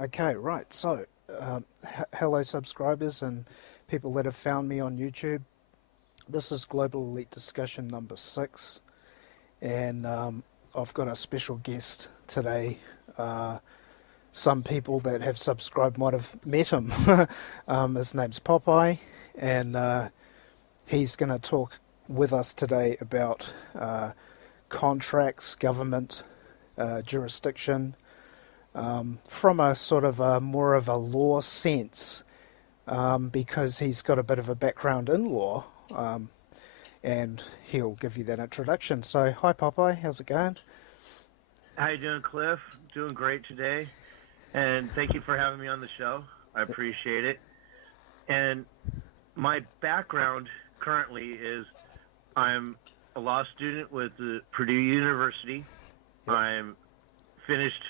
Okay, right. So, hello, subscribers and people that have found me on YouTube. This is Global Elite Discussion number 6, and I've got a special guest today. Some people that have subscribed might have met him. His name's Popeye, and he's going to talk with us today about contracts, government, jurisdiction, from a sort of a more of a law sense, because he's got a bit of a background in law, and he'll give you that introduction. So, hi Popeye, how's it going? How you doing, Cliff? Doing great today, and thank you for having me on the show. I appreciate it. And my background currently is I'm a law student with the Purdue University. Yep. I'm finished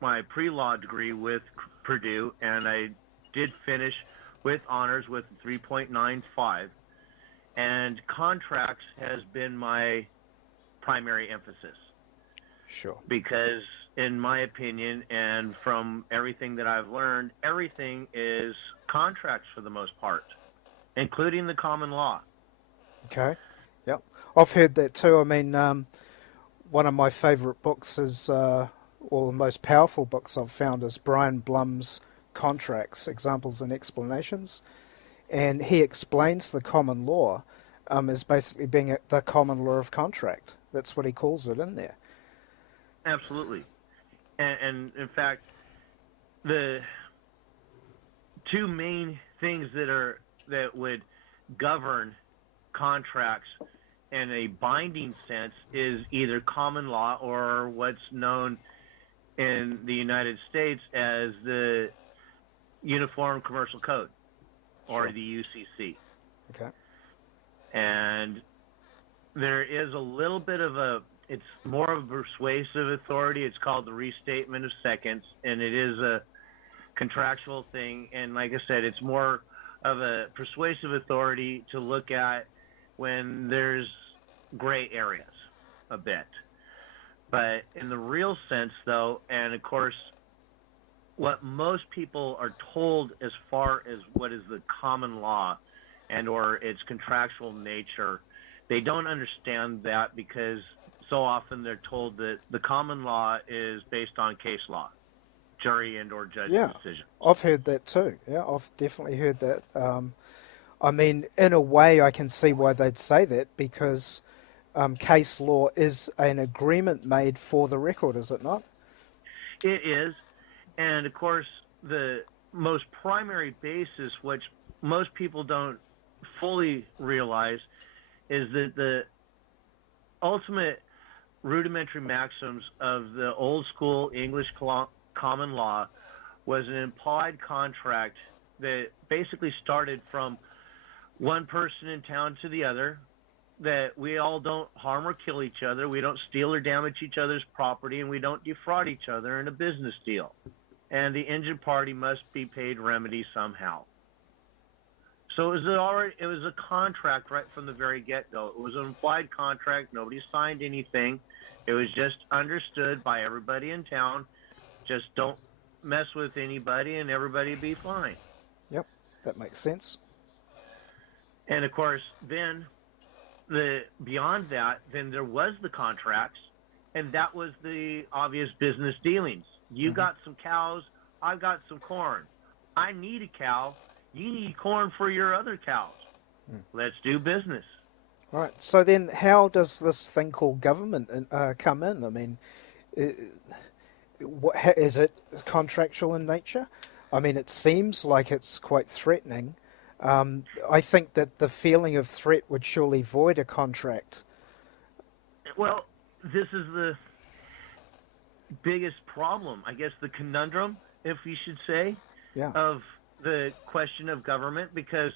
my pre-law degree with Purdue, and I did finish with honors with 3.95. And contracts has been my primary emphasis. Sure. Because in my opinion, and from everything that I've learned, everything is contracts for the most part, including the common law. Okay. Yep. I've heard that too. I mean, one of my favorite books is, or the most powerful books I've found is Brian Blum's Contracts, Examples and Explanations. And he explains the common law as basically being the common law of contract. That's what he calls it in there. Absolutely. And in fact, the two main things that would govern contracts in a binding sense is either common law or what's known in the United States as the Uniform Commercial Code, or Sure. the UCC. Okay. And there is a little bit of it's more of a persuasive authority. It's called the Restatement of Seconds, and it is a contractual thing. And like I said, it's more of a persuasive authority to look at when there's gray areas a bit. But in the real sense, though, and of course, what most people are told as far as what is the common law and or its contractual nature, they don't understand that because so often they're told that the common law is based on case law, jury and or judge decision. I've heard that too. Yeah, I've definitely heard that. I mean, in a way, I can see why they'd say that because case law is an agreement made for the record, is it not? It is. And of course, the most primary basis, which most people don't fully realize, is that the ultimate rudimentary maxims of the old school English common law was an implied contract that basically started from one person in town to the other, that we all don't harm or kill each other, we don't steal or damage each other's property, and we don't defraud each other in a business deal. And the injured party must be paid remedy somehow. So it was a contract right from the very get-go. It was an implied contract. Nobody signed anything. It was just understood by everybody in town. Just don't mess with anybody, and everybody be fine. Yep, that makes sense. And of course, then beyond that, then there was the contracts, and that was the obvious business dealings. You got some cows, I've got some corn. I need a cow, you need corn for your other cows. Let's do business. All right. So then, how does this thing called government come in? I mean, is it contractual in nature? I mean, it seems like it's quite threatening. I think that the feeling of threat would surely void a contract. Well, this is the biggest problem, I guess, the conundrum, if you should say, of the question of government, because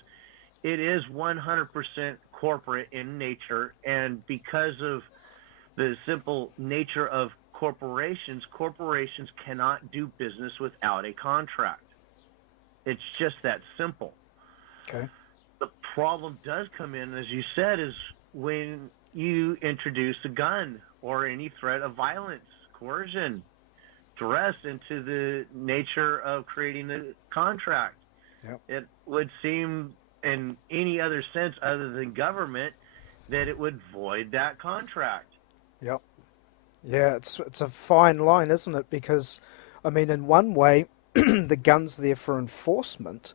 it is 100% corporate in nature, and because of the simple nature of corporations cannot do business without a contract. It's just that simple. Okay. The problem does come in, as you said, is when you introduce a gun or any threat of violence, coercion, stress into the nature of creating the contract. Yep. It would seem, in any other sense other than government, that it would void that contract. Yep. Yeah, it's a fine line, isn't it? Because, I mean, in one way, the gun's there for enforcement,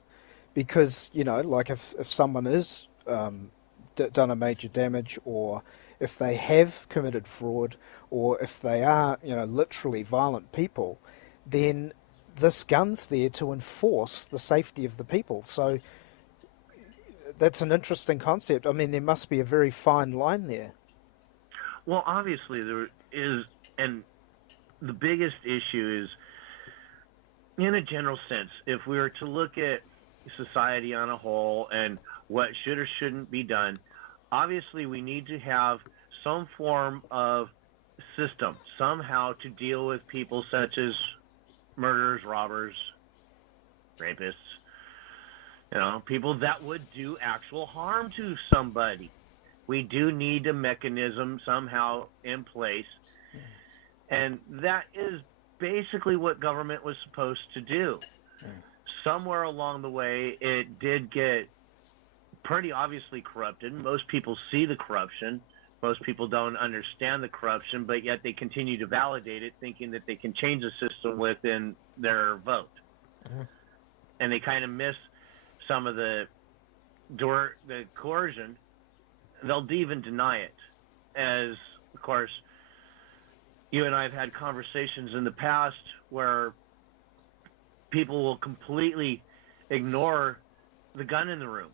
because, like if someone is done a major damage, or if they have committed fraud, or if they are, literally violent people, then this gun's there to enforce the safety of the people. So that's an interesting concept. I mean, there must be a very fine line there. Well, obviously there is, and the biggest issue is, in a general sense, if we were to look at society on a whole and what should or shouldn't be done, obviously we need to have some form of system somehow to deal with people such as murderers, robbers, rapists, people that would do actual harm to somebody. We do need a mechanism somehow in place, and that is basically what government was supposed to do. Somewhere along the way, it did get pretty obviously corrupted. Most people see the corruption. Most people don't understand the corruption, but yet they continue to validate it, thinking that they can change the system within their vote. And they kind of miss some of the coercion. They'll even deny it. As, of course, you and I have had conversations in the past where people will completely ignore the gun in the room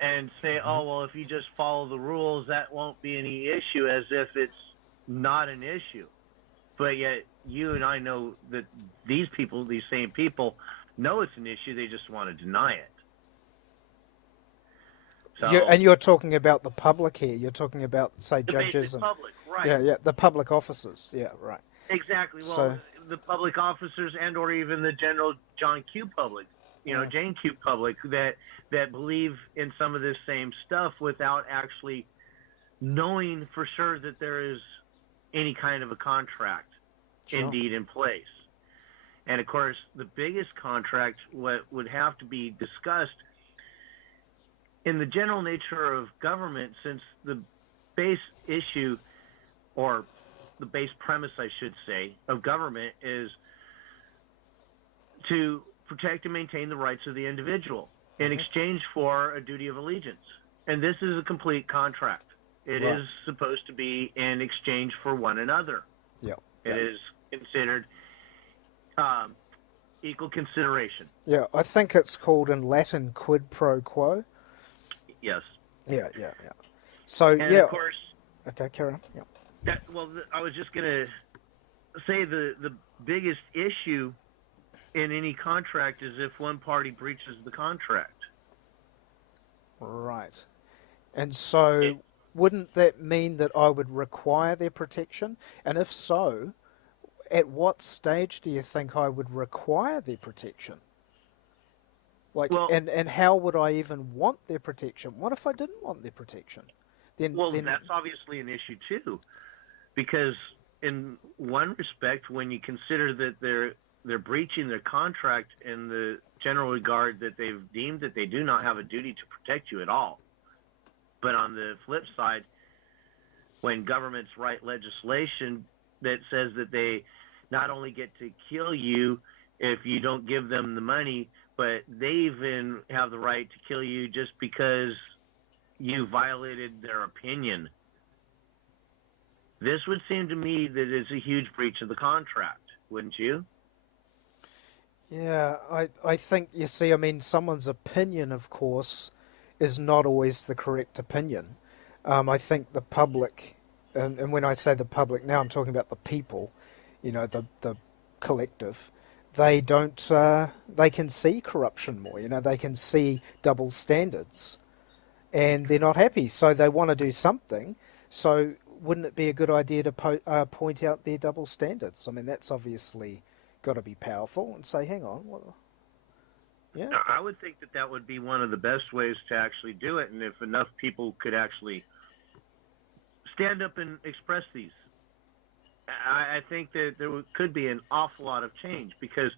and say, oh, well, if you just follow the rules, that won't be any issue, as if it's not an issue. But yet you and I know that these same people, know it's an issue. They just want to deny it. So, And you're talking about the public here. You're talking about, say, judges and public, right? Yeah, the public officers. Yeah, right. Exactly. Well, So, the public officers or even the general John Q. public, Jane Q. public that believe in some of this same stuff without actually knowing for sure that there is any kind of a contract indeed in place. And of course, the biggest contract would have to be discussed in the general nature of government, since the base issue, or the base premise, I should say, of government is to protect and maintain the rights of the individual in exchange for a duty of allegiance. And this is a complete contract. It is supposed to be in exchange for one another. It is considered equal consideration. Yeah, I think it's called in Latin quid pro quo. Yes. Yeah. So, and of course... Okay, carry on. Yeah. I was just going to say the biggest issue in any contract is if one party breaches the contract. Right. And so, wouldn't that mean that I would require their protection? And if so, at what stage do you think I would require their protection? And how would I even want their protection? What if I didn't want their protection? Then that's obviously an issue too, because in one respect, when you consider that they're breaching their contract in the general regard that they've deemed that they do not have a duty to protect you at all. But on the flip side, when governments write legislation that says that they not only get to kill you if you don't give them the money, but they even have the right to kill you just because you violated their opinion. This would seem to me that it's a huge breach of the contract, wouldn't you? Yeah, I think, you see, I mean, someone's opinion, of course, is not always the correct opinion. I think the public, and when I say the public, now I'm talking about the people, the collective, they don't, they can see corruption more, they can see double standards, and they're not happy, so they want to do something. So wouldn't it be a good idea to point out their double standards? I mean, that's obviously got to be powerful, and say, hang on, I would think that would be one of the best ways to actually do it, and if enough people could actually stand up and express these I think that there could be an awful lot of change, because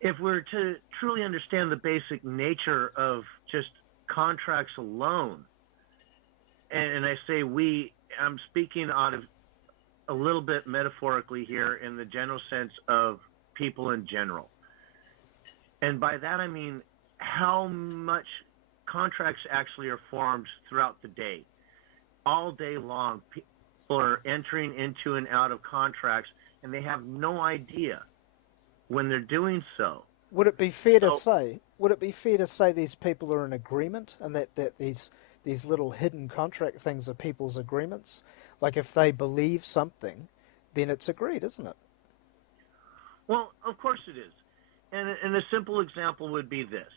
if we're to truly understand the basic nature of just contracts alone, and I say we, I'm speaking out of a little bit metaphorically here in the general sense of people in general. And by that I mean how much contracts actually are formed throughout the day. All day long, people are entering into and out of contracts, and they have no idea when they're doing so. Would it be fair to say? Would it be fair to say these people are in agreement, and that these little hidden contract things are people's agreements? Like if they believe something, then it's agreed, isn't it? Well, of course it is. And a simple example would be this.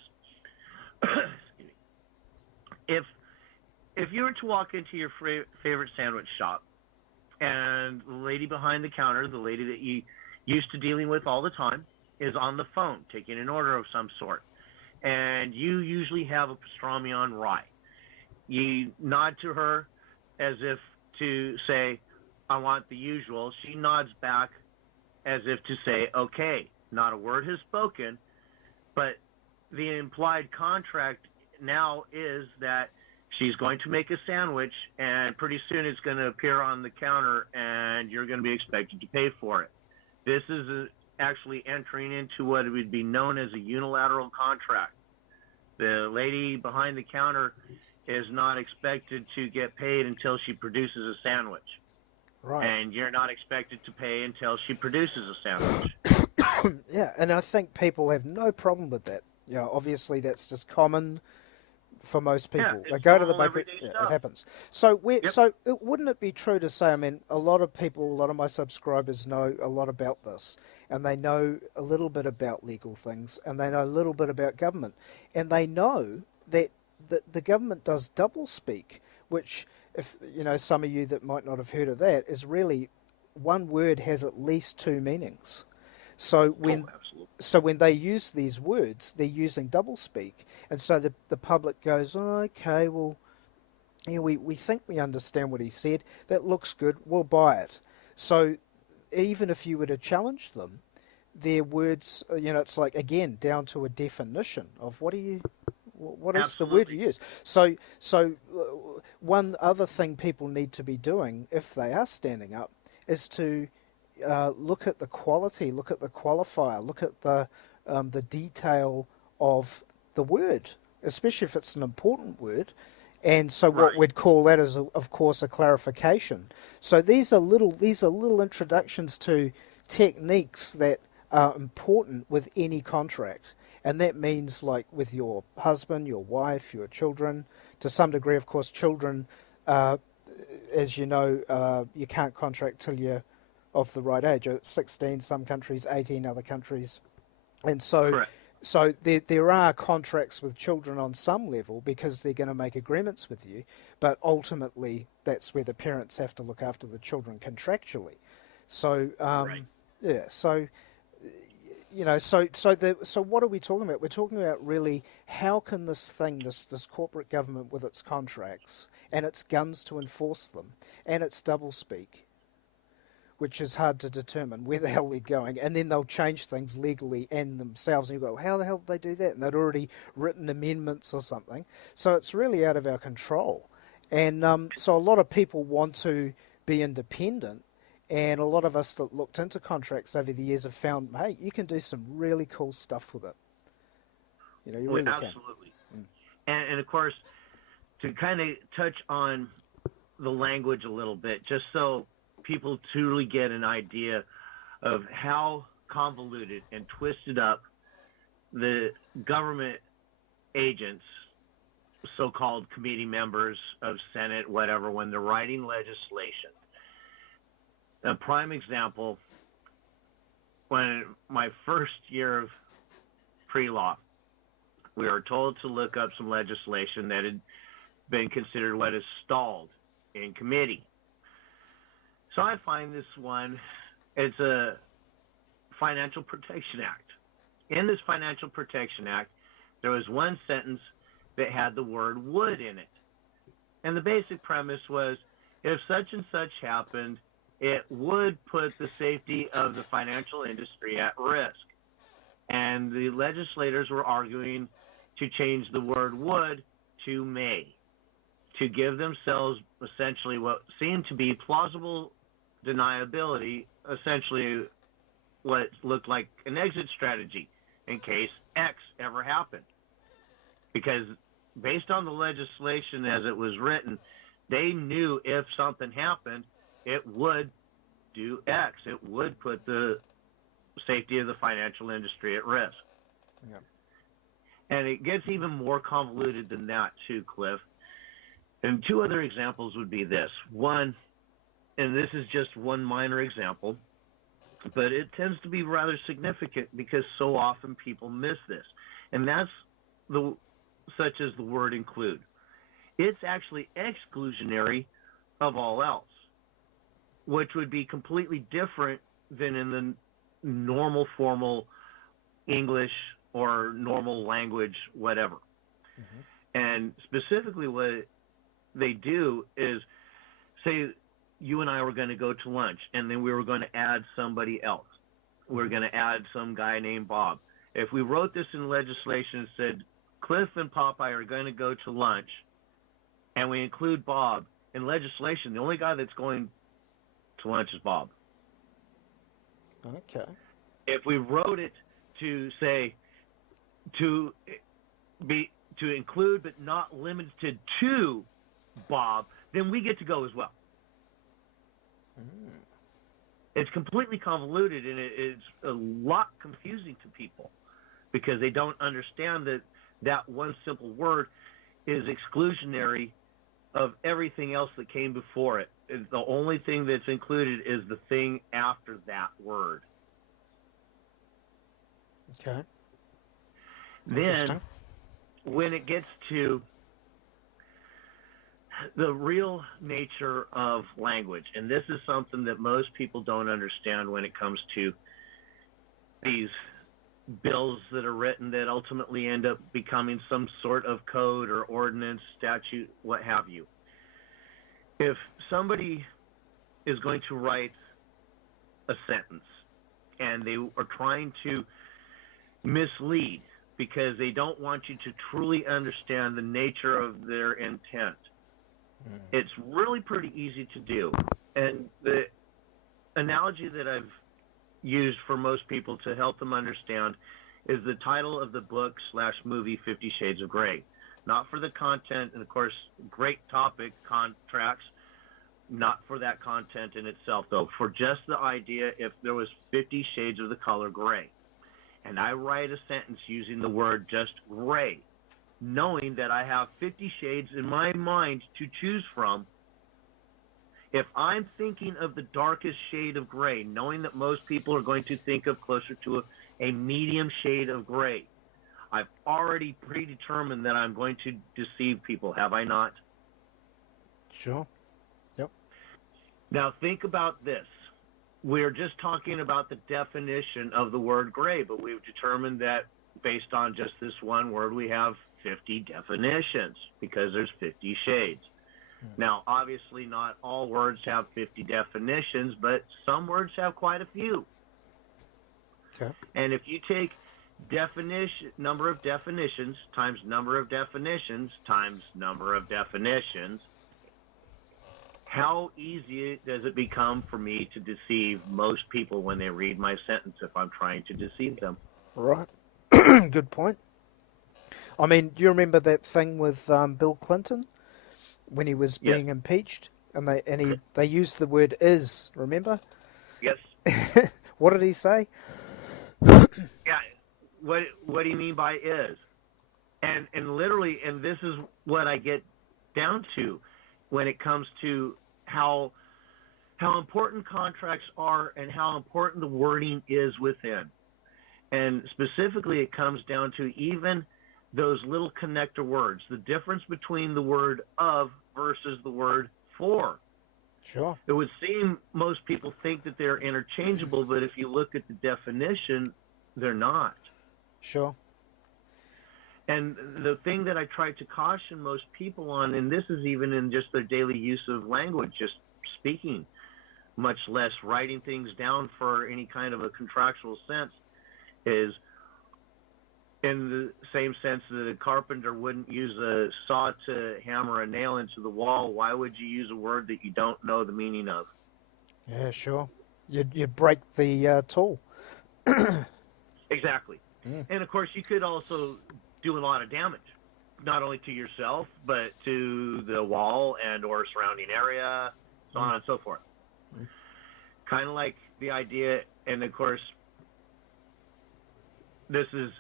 Excuse me. If you were to walk into your favorite sandwich shop, and the lady behind the counter, the lady that you used to dealing with all the time, is on the phone taking an order of some sort, and you usually have a pastrami on rye, you nod to her as if to say, I want the usual. She nods back as if to say, okay. Not a word has spoken, but the implied contract now is that she's going to make a sandwich, and pretty soon it's going to appear on the counter, and you're going to be expected to pay for it. This is actually entering into what would be known as a unilateral contract. The lady behind the counter is not expected to get paid until she produces a sandwich. Right. And you're not expected to pay until she produces a sandwich. Yeah, and I think people have no problem with that. You know, obviously that's just common for most people. Yeah, They go to the normal bakery, everyday it stuff. happens. So Yep. wouldn't it be true to say, I mean, a lot of people, a lot of my subscribers know a lot about this, and they know a little bit about legal things, and they know a little bit about government, and they know that the government does double speak, which, if you know, some of you that might not have heard of that, is really one word has at least two meanings. So when they use these words, they're using doublespeak, and so the public goes, oh, okay, well, you know, we think we understand what he said. That looks good. We'll buy it. So even if you were to challenge them, their words, you know, it's like again down to a definition of what is the word Absolutely. you use. One other thing people need to be doing if they are standing up is to look at the quality, look at the qualifier, look at the detail of the word, especially if it's an important word. And so what Right. we'd call that is, of course, a clarification. So these are little introductions to techniques that are important with any contract. And that means like with your husband, your wife, your children, to some degree, of course, children, as you know, you can't contract till you're of the right age. It's 16 some countries, 18 other countries. And Correct. so there are contracts with children on some level because they're going to make agreements with you, but ultimately that's where the parents have to look after the children contractually. So Right. yeah, so you know, so what are we talking about? We're talking about really how can this thing, this corporate government with its contracts and its guns to enforce them and its doublespeak, which is hard to determine where the hell they're going, and then they'll change things legally and themselves, and you go, how the hell did they do that? And they'd already written amendments or something. So it's really out of our control. And so a lot of people want to be independent, and a lot of us that looked into contracts over the years have found, hey, you can do some really cool stuff with it. You know, you Well, really can. absolutely. Mm. And of course, to kind of touch on the language a little bit, just so people truly get an idea of how convoluted and twisted up the government agents, so-called committee members of Senate, whatever, when they're writing legislation. A prime example, when my first year of pre-law, we were told to look up some legislation that had been considered what is stalled in committee. So I find this one, it's a Financial Protection Act. In this Financial Protection Act, there was one sentence that had the word would in it. And the basic premise was, if such and such happened, it would put the safety of the financial industry at risk. And the legislators were arguing to change the word would to may, to give themselves essentially what seemed to be plausible deniability, essentially what looked like an exit strategy in case X ever happened. Because based on the legislation as it was written, they knew if something happened, it would do X. It would put the safety of the financial industry at risk. Yeah. And it gets even more convoluted than that too, Cliff. And two other examples would be this. One, and this is just one minor example, but it tends to be rather significant because so often people miss this. And that's such as the word include. It's actually exclusionary of all else, which would be completely different than in the normal formal English or normal language, whatever. Mm-hmm. And specifically what they do is say you and I were going to go to lunch, and then we were going to add somebody else. We're going to add some guy named Bob. If we wrote this in legislation and said Cliff and Popeye are going to go to lunch, and we include Bob, in legislation, the only guy that's going to lunch is Bob. Okay. If we wrote it to say to include but not limited to Bob, then we get to go as well. It's completely convoluted, and it's a lot confusing to people because they don't understand that one simple word is exclusionary of everything else that came before it. The only thing that's included is the thing after that word. Okay. Then, when it gets to the real nature of language, and this is something that most people don't understand when it comes to these bills that are written that ultimately end up becoming some sort of code or ordinance, statute, what have you. If somebody is going to write a sentence and they are trying to mislead because they don't want you to truly understand the nature of their intent, it's really pretty easy to do. And the analogy that I've used for most people to help them understand is the title of the book / movie 50 Shades of Grey. Not for the content, and of course, great topic, contracts, not for that content in itself, though, for just the idea if there was 50 shades of the color gray. And I write a sentence using the word just gray, knowing that I have 50 shades in my mind to choose from. If I'm thinking of the darkest shade of gray, knowing that most people are going to think of closer to a medium shade of gray, I've already predetermined that I'm going to deceive people, have I not? Sure. Yep. Now think about this. We're just talking about the definition of the word gray, but we've determined that based on just this one word, we have 50 definitions because there's 50 shades. Now, obviously, not all words have 50 definitions, but some words have quite a few. Okay. And if you take number of definitions times number of definitions times number of definitions, how easy does it become for me to deceive most people when they read my sentence if I'm trying to deceive them? Right. Good point. I mean, do you remember that thing with Bill Clinton when he was being impeached, and they used the word "is"? Remember? Yes. What did he say? Yeah. What do you mean by "is"? And literally, and this is what I get down to when it comes to how important contracts are and how important the wording is within. And specifically, it comes down to even those little connector words, the difference between the word of versus the word for. Sure. It would seem most people think that they're interchangeable, but if you look at the definition, they're not. Sure. And the thing that I try to caution most people on, and this is even in just their daily use of language, just speaking, much less writing things down for any kind of a contractual sense, is in the same sense that a carpenter wouldn't use a saw to hammer a nail into the wall. Why would you use a word that you don't know the meaning of? Yeah, sure. You break the tool. Exactly. Mm. And of course, you could also do a lot of damage, not only to yourself, but to the wall and or surrounding area, so on and so forth. Mm. Kind of like the idea, and of course, this is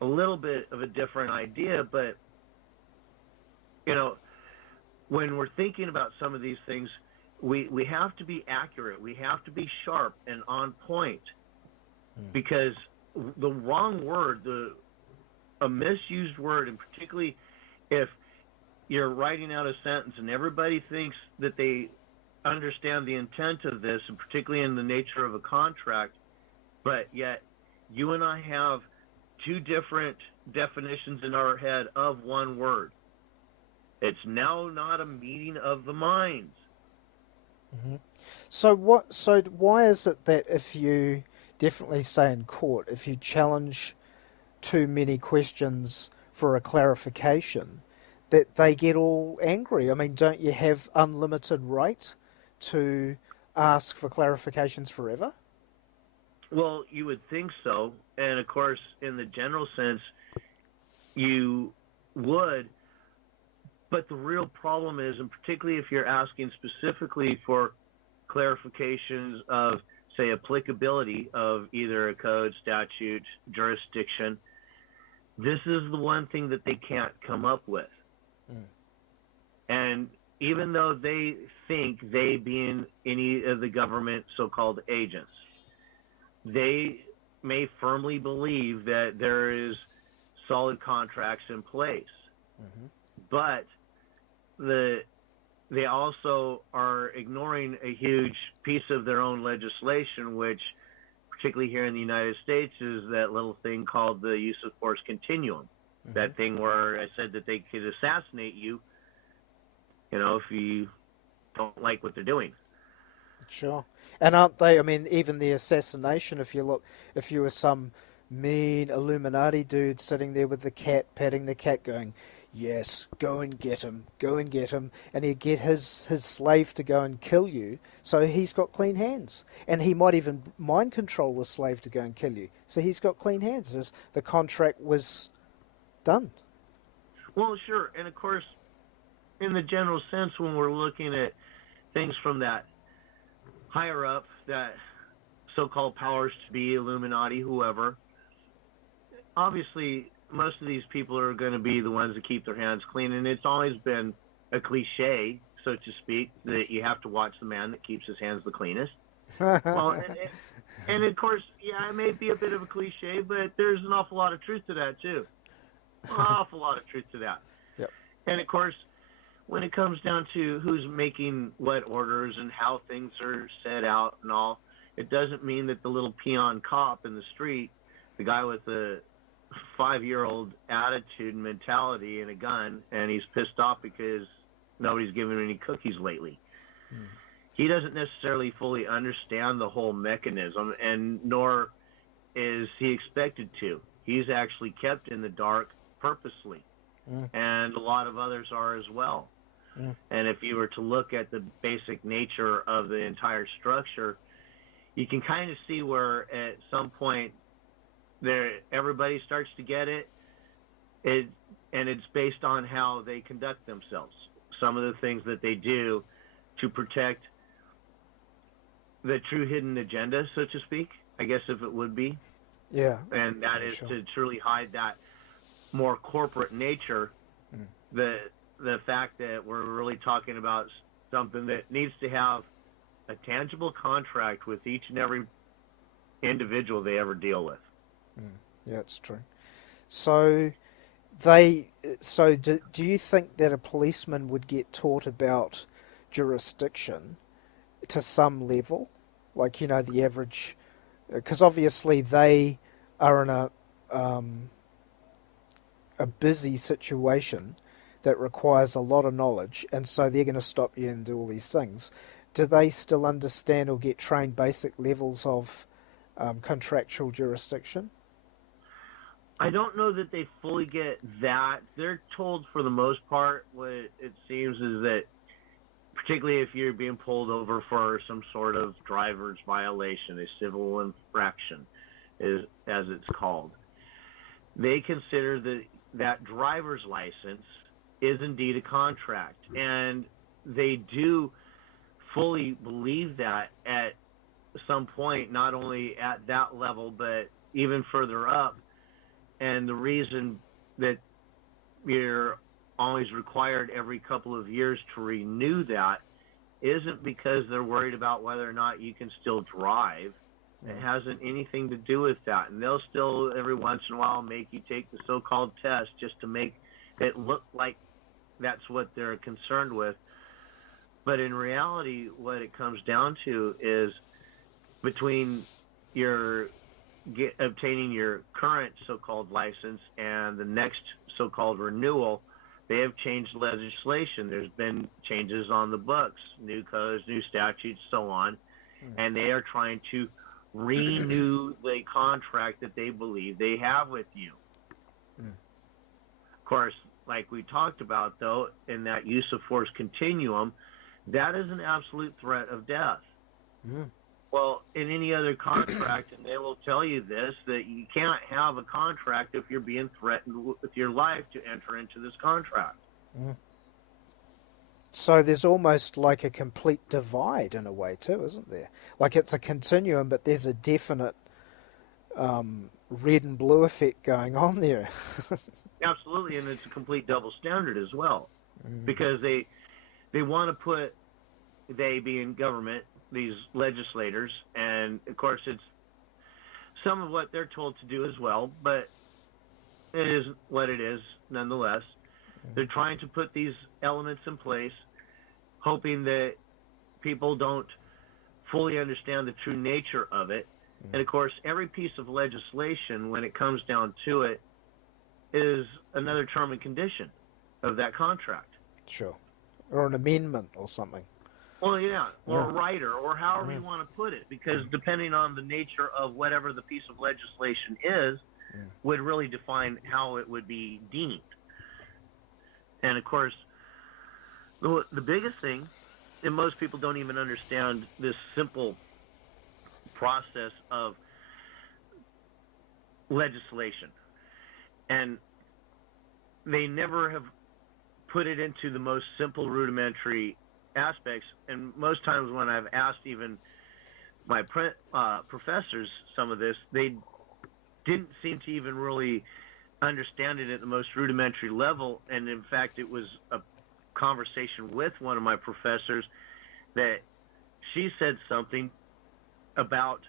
a little bit of a different idea, but, you know, when we're thinking about some of these things, we have to be accurate. We have to be sharp and on point, because the wrong word, a misused word, and particularly if you're writing out a sentence and everybody thinks that they understand the intent of this, and particularly in the nature of a contract, but yet you and I have two different definitions in our head of one word. It's now not a meeting of the minds. Mm-hmm. So why is it that if you definitely say in court, if you challenge too many questions for a clarification, that they get all angry? I mean, don't you have unlimited right to ask for clarifications forever? Well, you would think so. And of course, in the general sense, you would. But the real problem is, and particularly if you're asking specifically for clarifications of, say, applicability of either a code, statute, jurisdiction, this is the one thing that they can't come up with. Mm. And even though they think, they being any of the government so-called agents, they may firmly believe that there is solid contracts in place. Mm-hmm. But they also are ignoring a huge piece of their own legislation, which, particularly here in the United States, is that little thing called the use of force continuum. Mm-hmm. That thing where I said that they could assassinate you, if you don't like what they're doing. Sure. And aren't they, I mean, even the assassination, if you were some mean Illuminati dude sitting there with the cat, patting the cat, going, yes, go and get him, and he'd get his slave to go and kill you, so he's got clean hands. And he might even mind control the slave to go and kill you, so he's got clean hands, as the contract was done. Well, sure, and of course, in the general sense, when we're looking at things from that higher up, that so-called powers to be, Illuminati, whoever, obviously most of these people are going to be the ones that keep their hands clean, and it's always been a cliche, so to speak, that you have to watch the man that keeps his hands the cleanest. Well, and of course, yeah, it may be a bit of a cliche, but there's an awful lot of truth to that too. An awful lot of truth to that. Yep. And of course, when it comes down to who's making what orders and how things are set out and all, it doesn't mean that the little peon cop in the street, the guy with the 5-year-old attitude and mentality and a gun, and he's pissed off because nobody's given him any cookies lately. Mm. He doesn't necessarily fully understand the whole mechanism, and nor is he expected to. He's actually kept in the dark purposely, and a lot of others are as well. Mm. And if you were to look at the basic nature of the entire structure, you can kind of see where at some point everybody starts to get it, and it's based on how they conduct themselves. Some of the things that they do to protect the true hidden agenda, so to speak, I guess if it would be. Yeah. And that is to truly hide that more corporate nature, the fact that we're really talking about something that needs to have a tangible contract with each and every individual they ever deal with. Yeah, it's true. So do you think that a policeman would get taught about jurisdiction to some level? Like, the average, because obviously they are in a busy situation that requires a lot of knowledge, and so they're going to stop you and do all these things. do they still understand or get trained basic levels of contractual jurisdiction? I don't know that they fully get that. They're told for the most part, what it seems is that, particularly if you're being pulled over for some sort of driver's violation, a civil infraction, is as it's called, they consider that driver's license is indeed a contract, and they do fully believe that at some point, not only at that level, but even further up. And the reason that you're always required every couple of years to renew that isn't because they're worried about whether or not you can still drive. It hasn't anything to do with that. And they'll still, every once in a while, make you take the so-called test just to make it look like that's what they're concerned with. But in reality, what it comes down to is between obtaining your current so-called license and the next so-called renewal, they have changed legislation. There's been changes on the books, new codes, new statutes, so on, and they are trying to renew the contract that they believe they have with you. Of course, like we talked about, though, in that use of force continuum, that is an absolute threat of death. Well, in any other contract, and they will tell you this, that you can't have a contract if you're being threatened with your life to enter into this contract. So there's almost like a complete divide in a way too, isn't there? Like it's a continuum, but there's a definite red and blue effect going on there. Absolutely, and it's a complete double standard as well, because they want to put, they being government, these legislators, and of course it's some of what they're told to do as well, but it is what it is nonetheless. They're trying to put these elements in place, hoping that people don't fully understand the true nature of it. And of course, every piece of legislation, when it comes down to it, is another term and condition of that contract. Sure. Or an amendment or something. Well, yeah, or a rider, or however you want to put it, because depending on the nature of whatever the piece of legislation is, would really define how it would be deemed. And of course, the biggest thing, and most people don't even understand this simple process of legislation, and they never have put it into the most simple rudimentary aspects. And most times when I've asked even my professors some of this, they didn't seem to even really understand it at the most rudimentary level. And in fact, it was a conversation with one of my professors that she said something about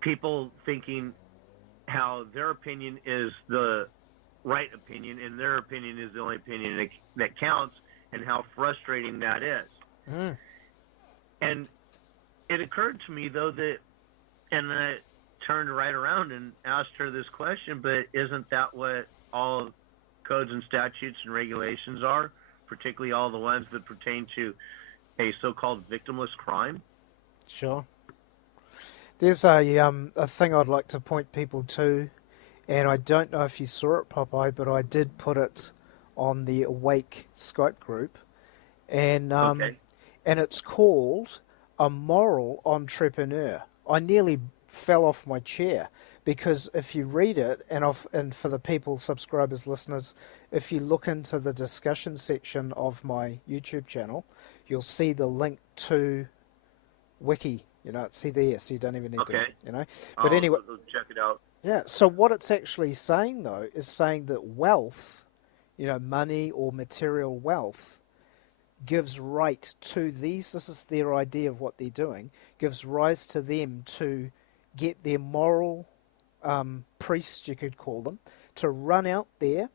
people thinking how their opinion is the right opinion and their opinion is the only opinion that counts, and how frustrating that is. And it occurred to me, though, that, and I turned right around and asked her this question, but isn't that what all codes and statutes and regulations are, particularly all the ones that pertain to a so-called victimless crime? Sure. There's a thing I'd like to point people to, and I don't know if you saw it, Popeye, but I did put it on the Awake Skype group, and it's called A Moral Entrepreneur. I nearly fell off my chair, because if you read it, and for the people, subscribers, listeners, if you look into the discussion section of my YouTube channel, you'll see the link to Wiki. It's there, so you don't even need to, But anyway, I'll check it out. Yeah, so what it's actually saying, though, is saying that wealth, money or material wealth, gives right to these, this is their idea of what they're doing, gives rise to them to get their moral priests, you could call them, to run out there,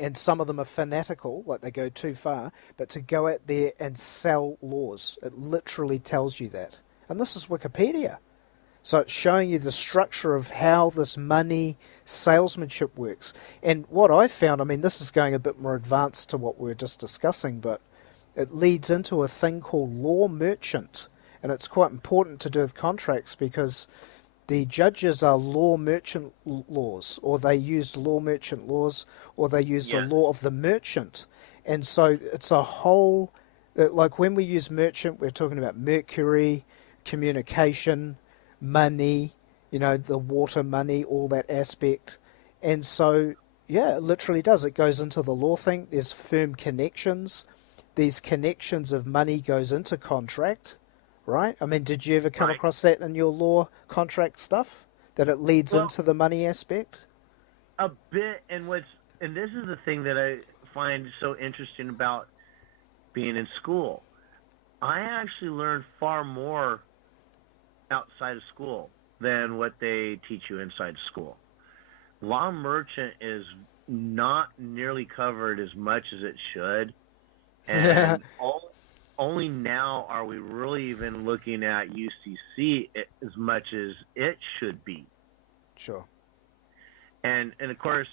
and some of them are fanatical, like they go too far, but to go out there and sell laws. It literally tells you that. And this is Wikipedia. So it's showing you the structure of how this money salesmanship works. And what I found, this is going a bit more advanced to what we were just discussing, but it leads into a thing called law merchant. And it's quite important to do with contracts because the judges are law merchant laws, or they use law merchant laws, or they use the Yes. law of the merchant. And so it's a whole, like when we use merchant, we're talking about mercury, communication, money, the water money, all that aspect. And so, yeah, it literally does. It goes into the law thing. There's firm connections. These connections of money goes into contract, right? I mean, did you ever come Right. across that in your law contract stuff? That it leads Well, into the money aspect? a bit, and this is the thing that I find so interesting about being in school. I actually learned far more outside of school than what they teach you inside school. Law merchant is not nearly covered as much as it should, and only now are we really even looking at UCC as much as it should be. Sure. And of course,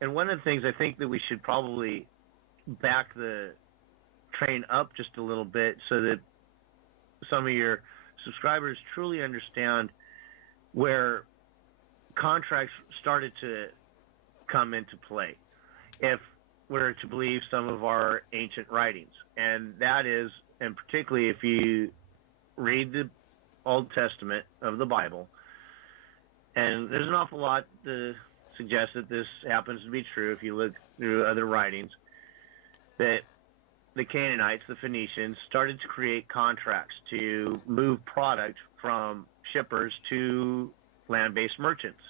and one of the things I think that we should probably back the train up just a little bit so that some of your subscribers truly understand where contracts started to come into play, if we're to believe some of our ancient writings. And that is, and particularly if you read the Old Testament of the Bible, and there's an awful lot to suggest that this happens to be true if you look through other writings, that the Canaanites, the Phoenicians, started to create contracts to move product from shippers to land-based merchants.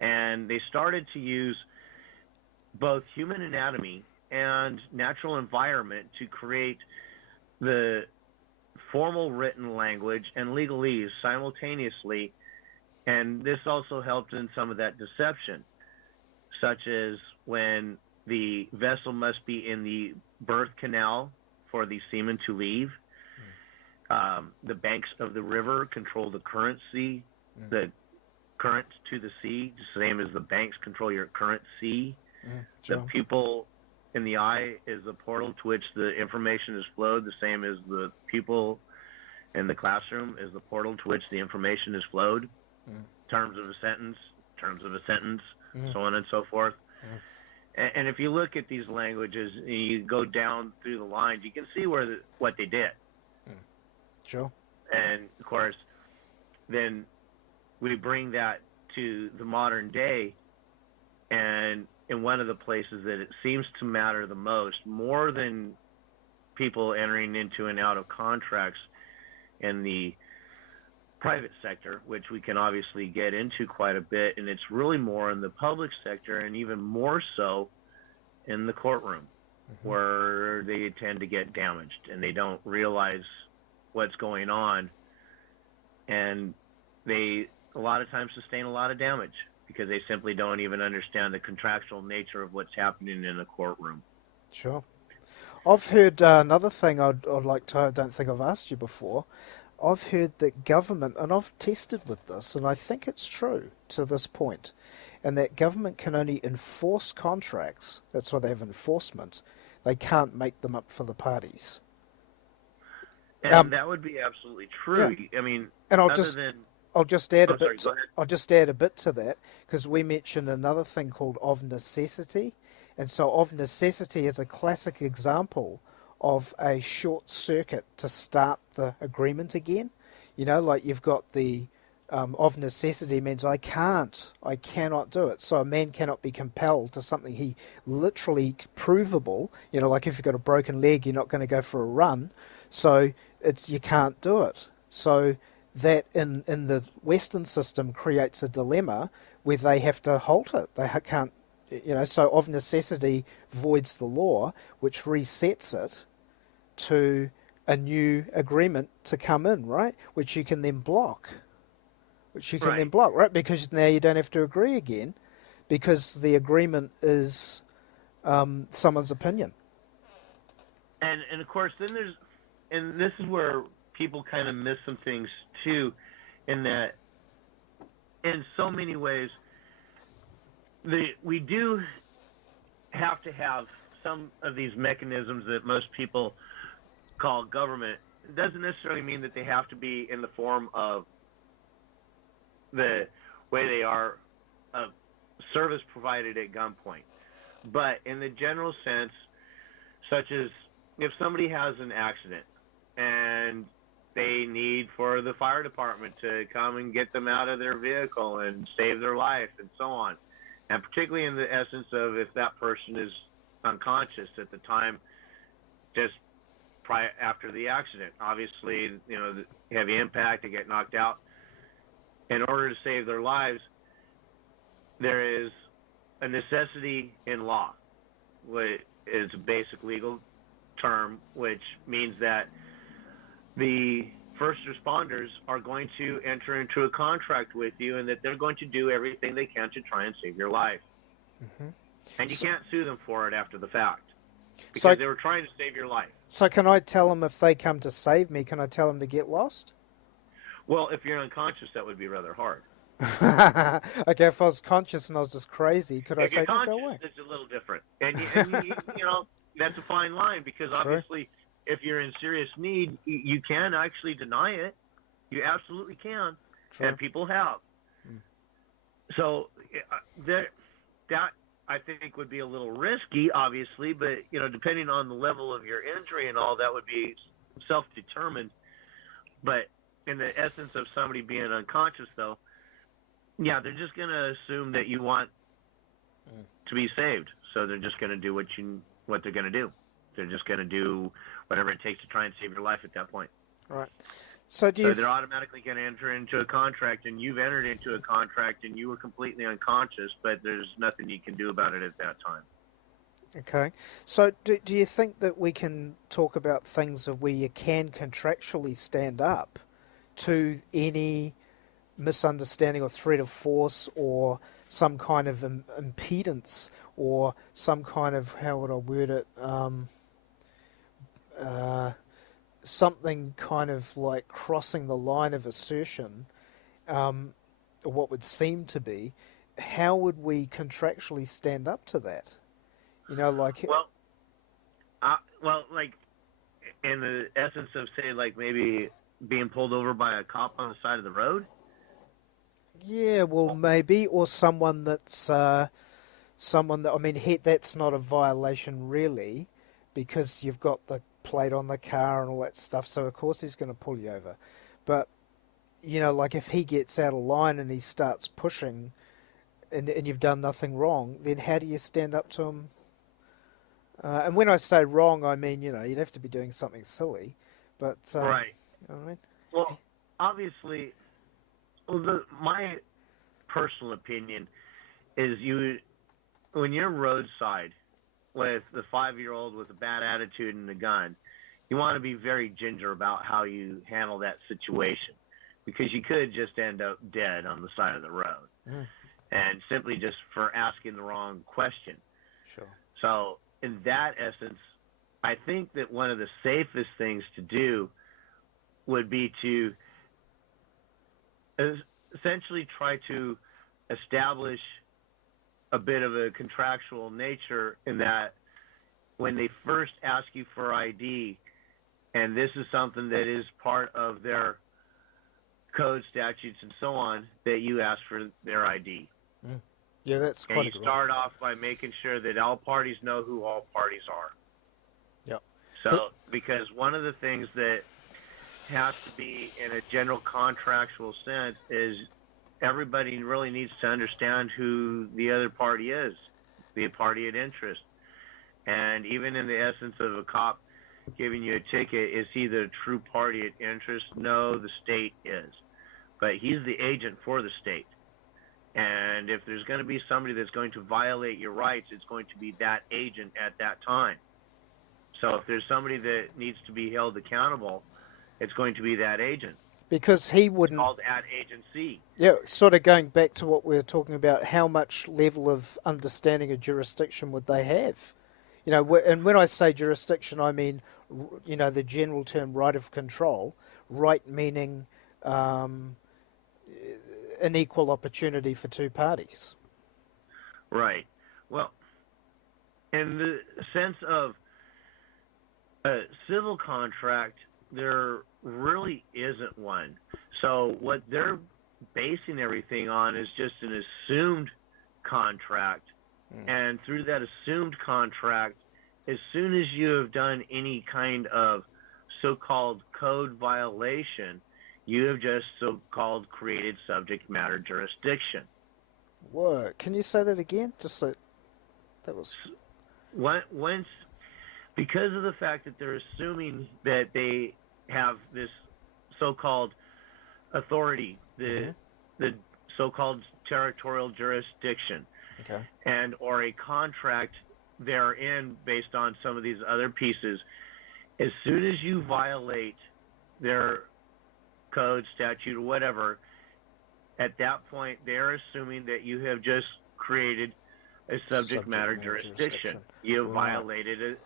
And they started to use both human anatomy and natural environment to create the formal written language and legalese simultaneously. And this also helped in some of that deception, such as when the vessel must be in the birth canal for the seaman to leave. The banks of the river control the currency, the current to the sea, the same as the banks control your current sea. Sure. The pupil in the eye is the portal to which the information is flowed, the same as the pupil in the classroom is the portal to which the information is flowed. Terms of a sentence, so on and so forth. And if you look at these languages and you go down through the lines, you can see what they did. Sure. And of course, then we bring that to the modern day, and in one of the places that it seems to matter the most, more than people entering into and out of contracts in the private sector, which we can obviously get into quite a bit, and it's really more in the public sector, and even more so in the courtroom, where they tend to get damaged and they don't realize what's going on, and they a lot of times sustain a lot of damage because they simply don't even understand the contractual nature of what's happening in a courtroom. Sure. I've heard another thing I'd like to, I don't think I've asked you before. I've heard that government, and I've tested with this, and I think it's true to this point, and that government can only enforce contracts. That's why they have enforcement. They can't make them up for the parties. And that would be absolutely true. Yeah. I mean, And I'll just add a sorry, bit. go ahead. I'll just add a bit to that because we mentioned another thing called of necessity, and so of necessity is a classic example of a short circuit to start the agreement again. Like you've got the of necessity means I cannot do it. So a man cannot be compelled to something he literally provable. Like if you've got a broken leg, you're not going to go for a run. So you can't do it. So that in the Western system creates a dilemma where they have to halt it. They can't, so of necessity voids the law, which resets it to a new agreement to come in, right? Which you can then block. Right? Because now you don't have to agree again because the agreement is someone's opinion. And of course, then and this is where people kind of miss some things too, in that in so many ways, we do have to have some of these mechanisms that most people call government doesn't necessarily mean that they have to be in the form of the way they are of service provided at gunpoint. But in the general sense, such as if somebody has an accident and they need for the fire department to come and get them out of their vehicle and save their life and so on. And particularly in the essence of if that person is unconscious at the time, just prior after the accident. Obviously, the heavy impact, they get knocked out. In order to save their lives, there is a necessity in law, which is a basic legal term, which means that the first responders are going to enter into a contract with you and that they're going to do everything they can to try and save your life. Mm-hmm. And you can't sue them for it after the fact because they were trying to save your life. So can I tell them if they come to save me, can I tell them to get lost? Well, if you're unconscious, that would be rather hard. Okay, if I was conscious and I was just crazy, could I say, no, go away? It's a little different. And that's a fine line because obviously if you're in serious need, you can actually deny it. You absolutely can. True. And people have. Mm. So that I think would be a little risky, obviously, but, depending on the level of your injury and all, that would be self-determined. But in the essence of somebody being unconscious, though, yeah, they're just going to assume that you want to be saved. So they're just going to do what they're going to do. They're just going to do whatever it takes to try and save your life at that point. Right. So they're automatically going to enter into a contract, and you've entered into a contract, and you were completely unconscious, but there's nothing you can do about it at that time. Okay. So do you think that we can talk about things of where you can contractually stand up to any misunderstanding or threat of force or some kind of impedance or some kind of, how would I word it, something kind of like crossing the line of assertion, or what would seem to be, how would we contractually stand up to that? Like... Well, like in the essence of, say, like maybe being pulled over by a cop on the side of the road? Yeah, well, maybe, or someone that's someone that, I mean, that's not a violation really, because you've got the plate on the car and all that stuff, so of course he's going to pull you over. But, like if he gets out of line and he starts pushing and you've done nothing wrong, then how do you stand up to him? And when I say wrong, I mean, you'd have to be doing something silly, but... right. You know what I mean? Well, obviously, my personal opinion is when you're roadside with the 5-year-old with a bad attitude and a gun, you want to be very ginger about how you handle that situation, because you could just end up dead on the side of the road, and simply just for asking the wrong question. Sure. So in that essence, I think that one of the safest things to do would be to essentially try to establish a bit of a contractual nature in that when they first ask you for ID, and this is something that is part of their code, statutes, and so on, that you ask for their ID. Mm. Yeah, that's quite. And you start off by making sure that all parties know who all parties are. Yep. So, because one of the things that has to be in a general contractual sense is everybody really needs to understand who the other party is, the party at interest. And even in the essence of a cop giving you a ticket, is he the true party at interest? No, the state is. But he's the agent for the state. And if there's going to be somebody that's going to violate your rights, it's going to be that agent at that time. So if there's somebody that needs to be held accountable, it's going to be that agent. Because he wouldn't... It's called ad agency. Yeah, sort of going back to what we were talking about, how much level of understanding of jurisdiction would they have? And when I say jurisdiction, I mean, the general term right of control, right meaning an equal opportunity for two parties. Right. Well, in the sense of A civil contract, there really isn't one. So what they're basing everything on is just an assumed contract. And through that assumed contract, as soon as you have done any kind of so-called code violation, you have just so-called created subject matter jurisdiction. Whoa, can you say that again? Just so that was Once, because of the fact that they're assuming that they have this so-called authority, the so-called territorial jurisdiction, okay. and or a contract therein based on some of these other pieces, as soon as you violate their code, statute, or whatever, at that point they're assuming that you have just created a subject matter jurisdiction. You have violated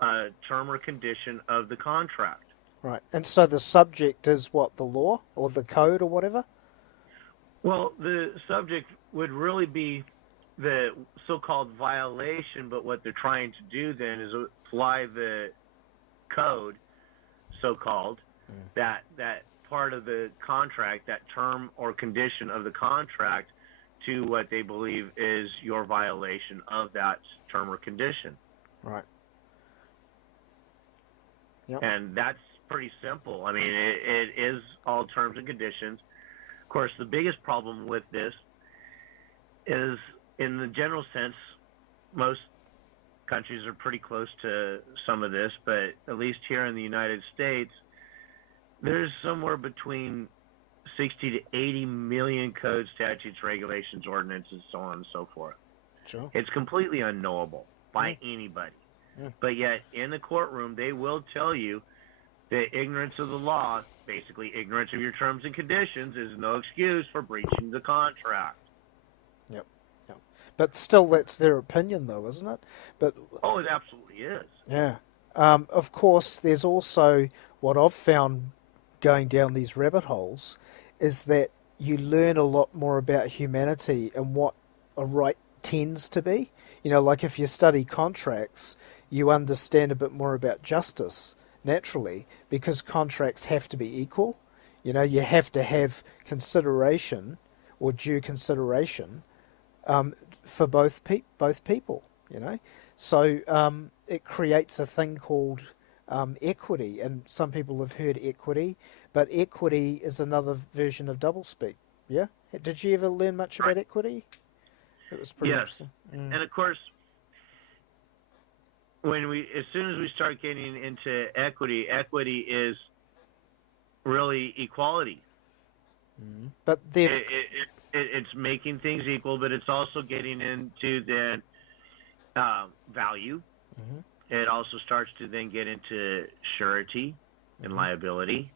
a term or condition of the contract. Right. And so the subject is what, the law or the code or whatever? Well, the subject would really be the so-called violation, but what they're trying to do then is apply the code, so-called, that part of the contract, that term or condition of the contract, to what they believe is your violation of that term or condition. Right. Yep. And that's pretty simple. I mean, it is all terms and conditions. Of course, the biggest problem with this is, in the general sense, most countries are pretty close to some of this, but at least here in the United States, there's somewhere between 60 to 80 million codes, statutes, regulations, ordinances, so on and so forth. Sure. It's completely unknowable by anybody. But yet, in the courtroom, they will tell you that ignorance of the law, basically ignorance of your terms and conditions, is no excuse for breaching the contract. Yep. But still, that's their opinion, though, isn't it? But oh, it absolutely is. Yeah. Of course, there's also what I've found going down these rabbit holes is that you learn a lot more about humanity and what a right tends to be. You know, like if you study contracts, you understand a bit more about justice, naturally, because contracts have to be equal. You know, you have to have consideration or due consideration for both people, you know. So it creates a thing called equity, and some people have heard equity, but equity is another version of doublespeak. Yeah? Did you ever learn much about equity? It was pretty interesting. And of course, as soon as we start getting into equity, equity is really equality. But it's making things equal, but it's also getting into then value. It also starts to then get into surety and liability.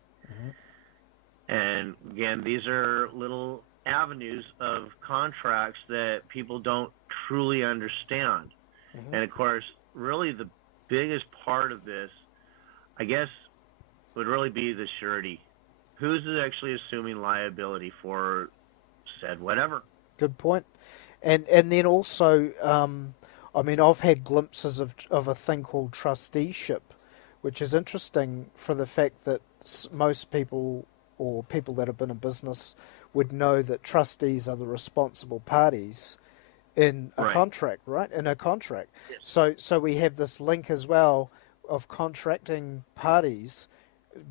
And again, these are little avenues of contracts that people don't truly understand. And of course, really the biggest part of this, I guess, would really be the surety. Who's actually assuming liability for said whatever? Good point. And then also, I mean, I've had glimpses of a thing called trusteeship, which is interesting for the fact that most people, or people that have been in business, would know that trustees are the responsible parties in a contract, right? In a contract. Yes. So we have this link as well of contracting parties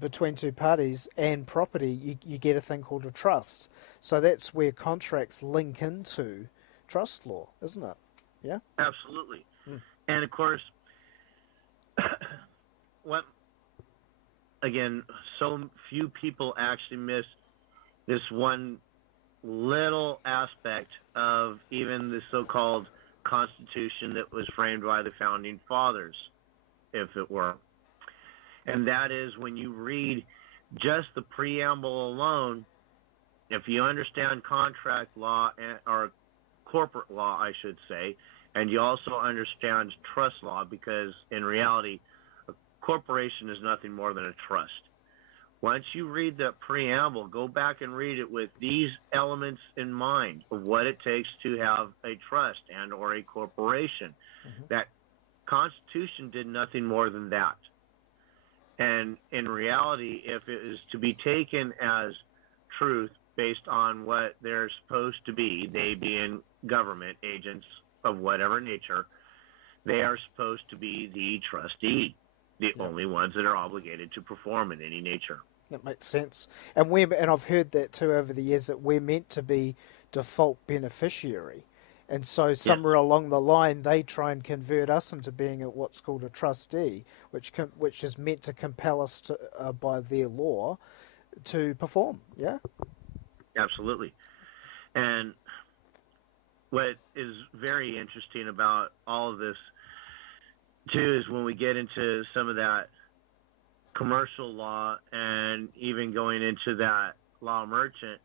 between two parties and property. You get a thing called a trust. So that's where contracts link into trust law, isn't it? Yeah? Absolutely. And of course, so few people actually miss this one little aspect of even the so-called Constitution that was framed by the Founding Fathers, if it were. And that is, when you read just the preamble alone, if you understand contract law, or corporate law, I should say, and you also understand trust law, because in reality, a corporation is nothing more than a trust. Once you read that preamble, go back and read it with these elements in mind of what it takes to have a trust and or a corporation. That Constitution did nothing more than that. And in reality, if it is to be taken as truth based on what they're supposed to be, they being government agents of whatever nature, they are supposed to be the trustee, the only ones that are obligated to perform in any nature. That makes sense. And I've heard that too over the years, that we're meant to be default beneficiary. And so Yes, somewhere along the line, they try and convert us into being what's called a trustee, which is meant to compel us to, by their law, to perform. Yeah. absolutely. And what is very interesting about all of this, too, is when we get into some of that commercial law and even going into that law merchant,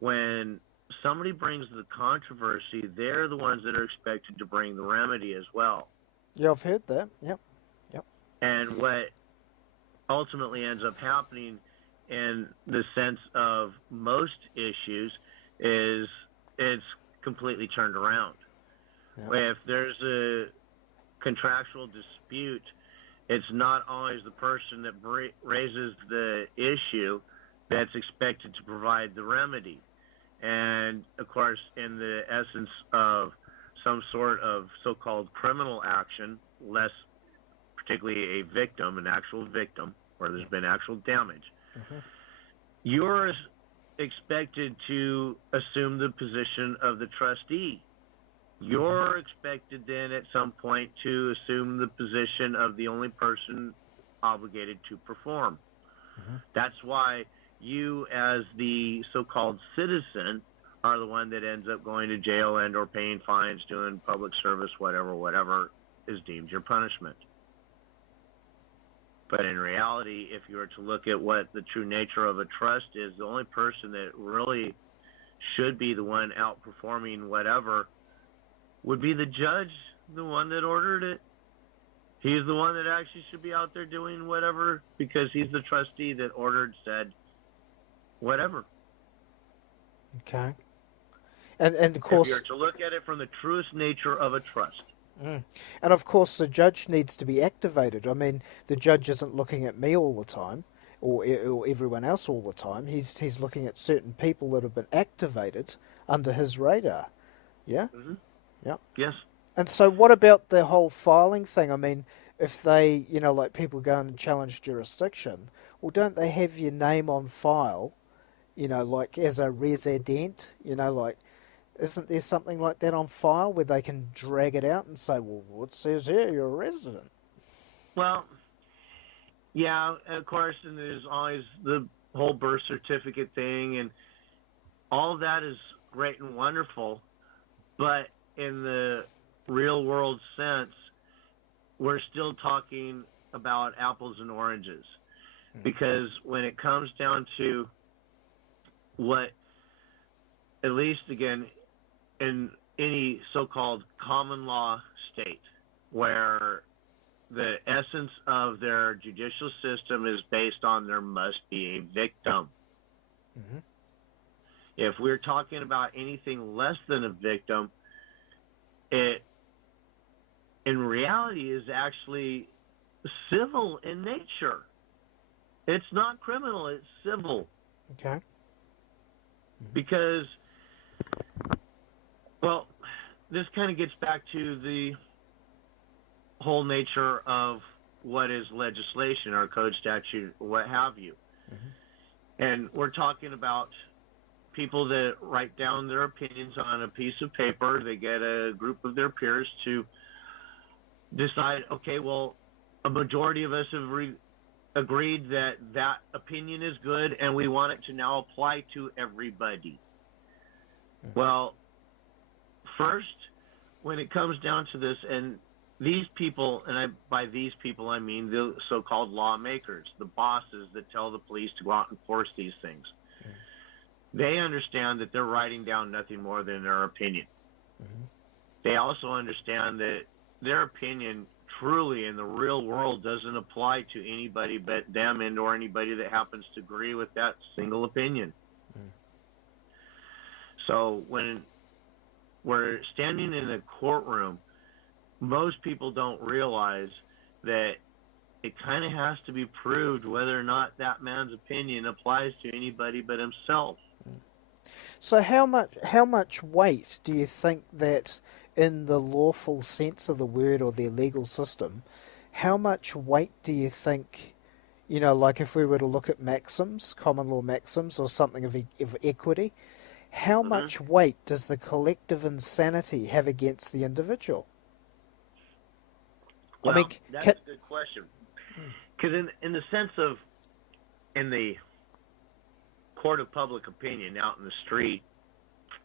when somebody brings the controversy, they're the ones that are expected to bring the remedy as well. Yeah, I've heard that. Yep. Yep. And what ultimately ends up happening in the sense of most issues is it's completely turned around. Yep. If there's a contractual dispute, it's not always the person that raises the issue that's expected to provide the remedy. And of course, in the essence of some sort of so-called criminal action, less particularly a victim, an actual victim, where there's been actual damage, you're expected to assume the position of the trustee. You're expected then at some point to assume the position of the only person obligated to perform. That's why you, as the so-called citizen, are the one that ends up going to jail and or paying fines, doing public service, whatever is deemed your punishment. But in reality, if you were to look at what the true nature of a trust is, the only person that really should be the one outperforming whatever would be the judge, the one that ordered it. He's the one that actually should be out there doing whatever, because he's the trustee that ordered, said, whatever. Okay. And of course, if you're to look at it from the truest nature of a trust. And of course, the judge needs to be activated. I mean, the judge isn't looking at me all the time, or everyone else all the time. He's looking at certain people that have been activated under his radar. Yeah. Yeah. Yes. And so, what about the whole filing thing? I mean, if they, like people go and challenge jurisdiction, well, don't they have your name on file? Like as a resident. Like, isn't there something like that on file where they can drag it out and say, well, it says here you're a resident? Well, yeah, of course, and there's always the whole birth certificate thing, and all of that is great and wonderful, but in the real world sense, we're still talking about apples and oranges. Because when it comes down to what, at least again, in any so-called common law state, where the essence of their judicial system is based on there must be a victim. If we're talking about anything less than a victim, it in reality is actually civil in nature. It's not criminal, it's civil. Okay. Because, well, this kind of gets back to the whole nature of what is legislation or code statute, what have you. And we're talking about people that write down their opinions on a piece of paper. They get a group of their peers to decide, okay, well, a majority of us have agreed that that opinion is good and we want it to now apply to everybody. Well, first, when it comes down to this, and these people, and by these people I mean the so-called lawmakers, the bosses that tell the police to go out and enforce these things, they understand that they're writing down nothing more than their opinion. They also understand that their opinion truly in the real world doesn't apply to anybody but them and or anybody that happens to agree with that single opinion. So when we're standing in a courtroom, most people don't realize that it kind of has to be proved whether or not that man's opinion applies to anybody but himself. So how much weight do you think that in the lawful sense of the word or their legal system, how much weight do you think, like if we were to look at maxims, common law maxims or something of equity, how Hmm. much weight does the collective insanity have against the individual? I Well, mean, that's a good question. Because in the sense of, in the court of public opinion out in the street,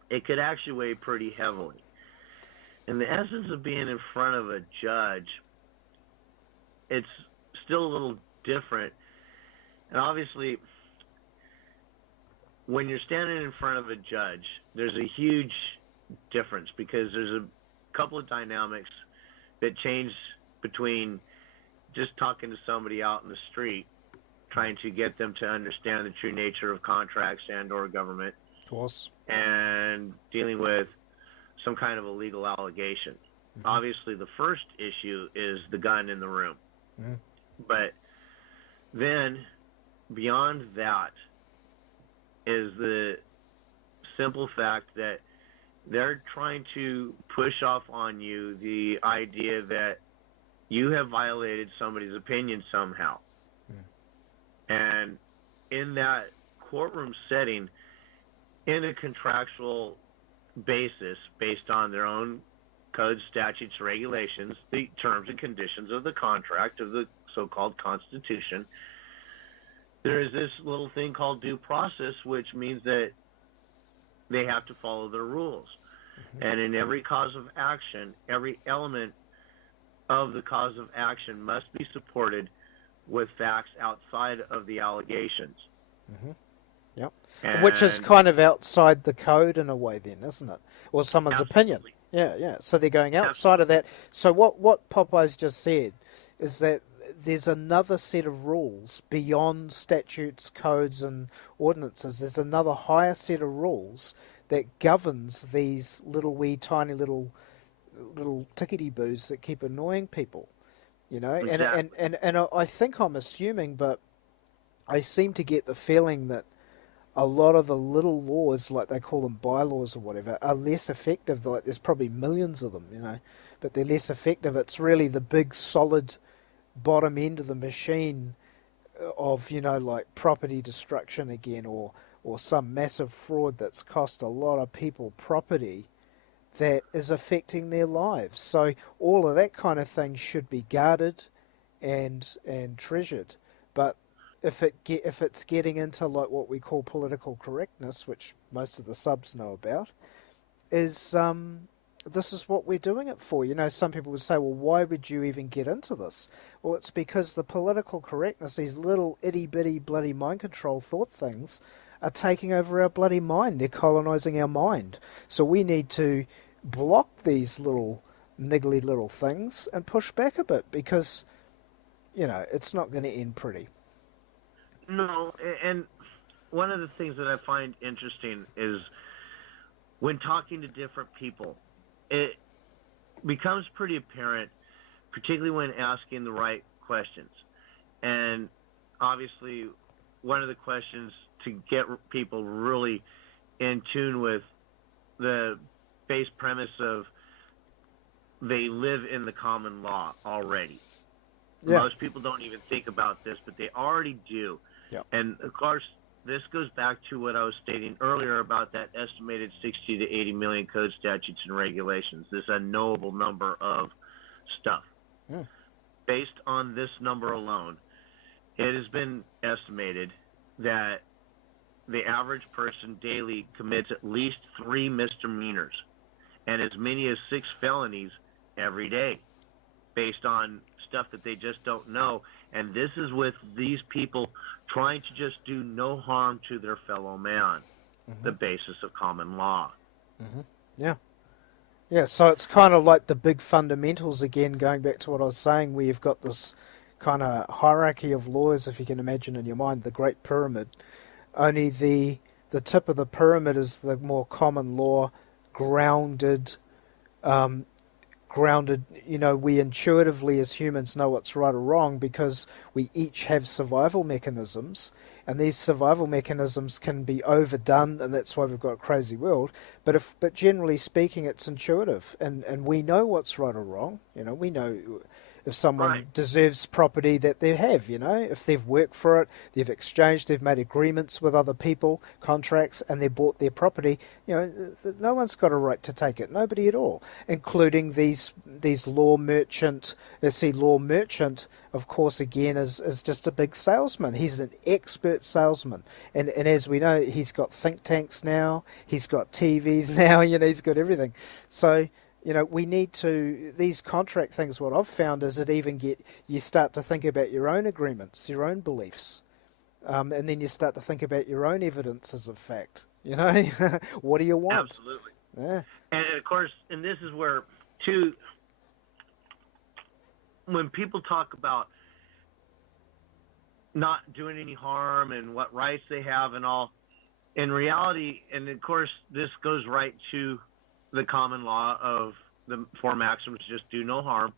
it could actually weigh pretty heavily. In the essence of being in front of a judge, it's still a little different. And obviously, when you're standing in front of a judge, there's a huge difference because there's a couple of dynamics that change between just talking to somebody out in the street, trying to get them to understand the true nature of contracts and or government, of course. and dealing with some kind of a legal allegation. Mm-hmm. Obviously, the first issue is the gun in the room. Mm-hmm. But then, beyond that, is the simple fact that they're trying to push off on you the idea that you have violated somebody's opinion somehow. And in that courtroom setting, in a contractual basis, based on their own codes, statutes, regulations, the terms and conditions of the contract, of the so-called Constitution, there is this little thing called due process, which means that they have to follow their rules. Mm-hmm. And in every cause of action, every element of the cause of action must be supported with facts outside of the allegations. Mm-hmm. Yep. Which is kind of outside the code in a way then, isn't it? Or someone's opinion. Yeah. So they're going outside of that. So what Popeye's just said is that there's another set of rules beyond statutes, codes, and ordinances. There's another higher set of rules that governs these little wee tiny little tickety-boos that keep annoying people. Exactly. And I think I'm assuming, but I seem to get the feeling that a lot of the little laws, like they call them bylaws or whatever, are less effective. Like there's probably millions of them, but they're less effective. It's really the big solid bottom end of the machine of, like property destruction again, or some massive fraud that's cost a lot of people property that is affecting their lives. So all of that kind of thing should be guarded and treasured. But if it's getting into like what we call political correctness, which most of the subs know about, is this is what we're doing it for. Some people would say, well, why would you even get into this? Well, it's because the political correctness, these little itty bitty bloody mind control thought things, are taking over our bloody mind. They're colonizing our mind. So we need to block these little niggly little things and push back a bit, because it's not going to end pretty. No, and one of the things that I find interesting is when talking to different people, it becomes pretty apparent, particularly when asking the right questions. And obviously, one of the questions to get people really in tune with the base premise of they live in the common law already. Yeah. Most people don't even think about this, but they already do. Yep. And, of course, this goes back to what I was stating earlier about that estimated 60 to 80 million code statutes and regulations, this unknowable number of stuff. Yeah. Based on this number alone, it has been estimated that the average person daily commits at least 3 misdemeanors and as many as 6 felonies every day, based on stuff that they just don't know. And this is with these people trying to just do no harm to their fellow man, the basis of common law. Yeah, so it's kind of like the big fundamentals again, going back to what I was saying, where you've got this kind of hierarchy of laws, if you can imagine in your mind, the Great Pyramid. Only the tip of the pyramid is the more common law, grounded, grounded, we intuitively as humans know what's right or wrong because we each have survival mechanisms, and these survival mechanisms can be overdone, and that's why we've got a crazy world. But generally speaking, it's intuitive, and we know what's right or wrong. We know if someone Right. deserves property that they have, if they've worked for it, they've exchanged, they've made agreements with other people, contracts, and they bought their property, no one's got a right to take it, nobody at all, including these law merchant. See, law merchant, of course, again, is just a big salesman. He's an expert salesman, and as we know, he's got think tanks now, he's got TVs now, he's got everything. So we need to, these contract things, what I've found is you start to think about your own agreements, your own beliefs, and then you start to think about your own evidences of fact. What do you want? Absolutely. Yeah. And of course, and this is where, too, when people talk about not doing any harm and what rights they have and all, in reality, and of course, this goes right to the common law of the four maxims: just do no harm,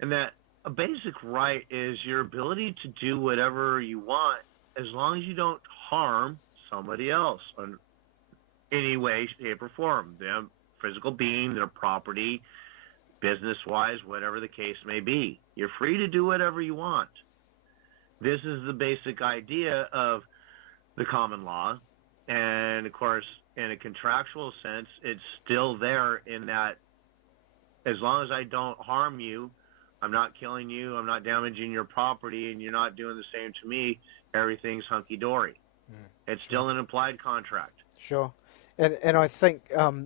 and that a basic right is your ability to do whatever you want as long as you don't harm somebody else in any way, shape, or form. Their physical being, their property, business-wise, whatever the case may be. You're free to do whatever you want. This is the basic idea of the common law. And, of course, in a contractual sense, it's still there in that as long as I don't harm you, I'm not killing you, I'm not damaging your property, and you're not doing the same to me, everything's hunky-dory. It's still an implied contract. Sure. And I think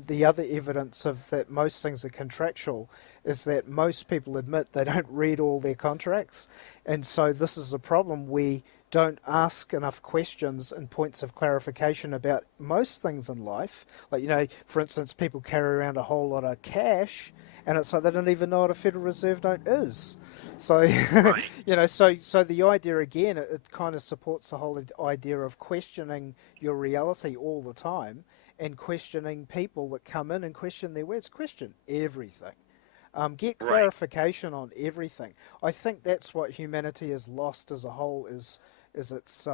the other evidence of that most things are contractual is that most people admit they don't read all their contracts. And so this is a problem. We don't ask enough questions and points of clarification about most things in life. Like, for instance, people carry around a whole lot of cash, and it's like they don't even know what a Federal Reserve note is. So, Right. so the idea again, it kind of supports the whole idea of questioning your reality all the time, and questioning people that come in and question their words. Question everything. Get Right. clarification on everything. I think that's what humanity has lost as a whole is it's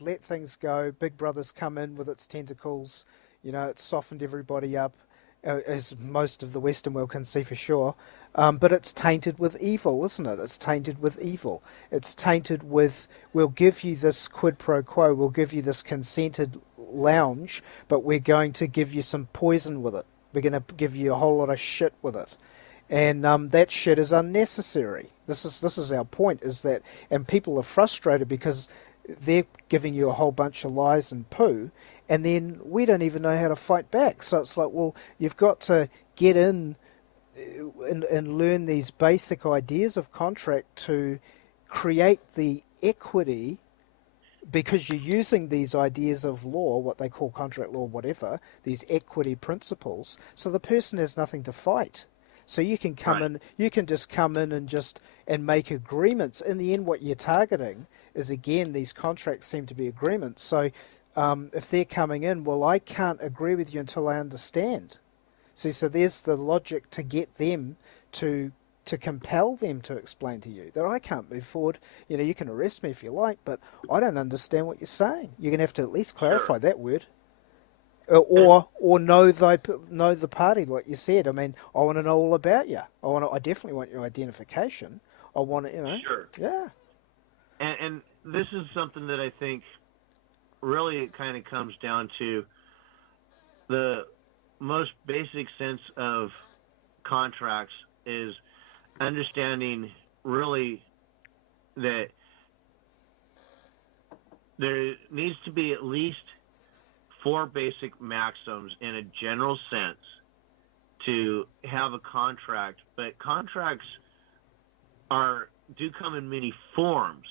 let things go. Big Brother's come in with its tentacles. It's softened everybody up, as most of the Western world can see for sure. But it's tainted with evil, isn't it? It's tainted with evil. It's tainted with, we'll give you this quid pro quo, we'll give you this consented lounge, but we're going to give you some poison with it. We're going to give you a whole lot of shit with it. And that shit is unnecessary. This is our point, is that, and people are frustrated because they're giving you a whole bunch of lies and poo, and then we don't even know how to fight back. So it's like, well, you've got to get in and learn these basic ideas of contract to create the equity, because you're using these ideas of law, what they call contract law, whatever, these equity principles, so the person has nothing to fight. So you can come in, you can just come in and make agreements. In the end, what you're targeting is, again, these contracts seem to be agreements. So if they're coming in, well, I can't agree with you until I understand. See, so there's the logic to get them to compel them to explain to you that I can't move forward. You can arrest me if you like, but I don't understand what you're saying. You're going to have to at least clarify that word. Or know the party, like you said. I mean, I want to know all about you. I definitely want your identification. I want to, Sure. Yeah. And this is something that I think really it kind of comes down to the most basic sense of contracts is understanding really that there needs to be at least 4 basic maxims in a general sense to have a contract, but contracts do come in many forms.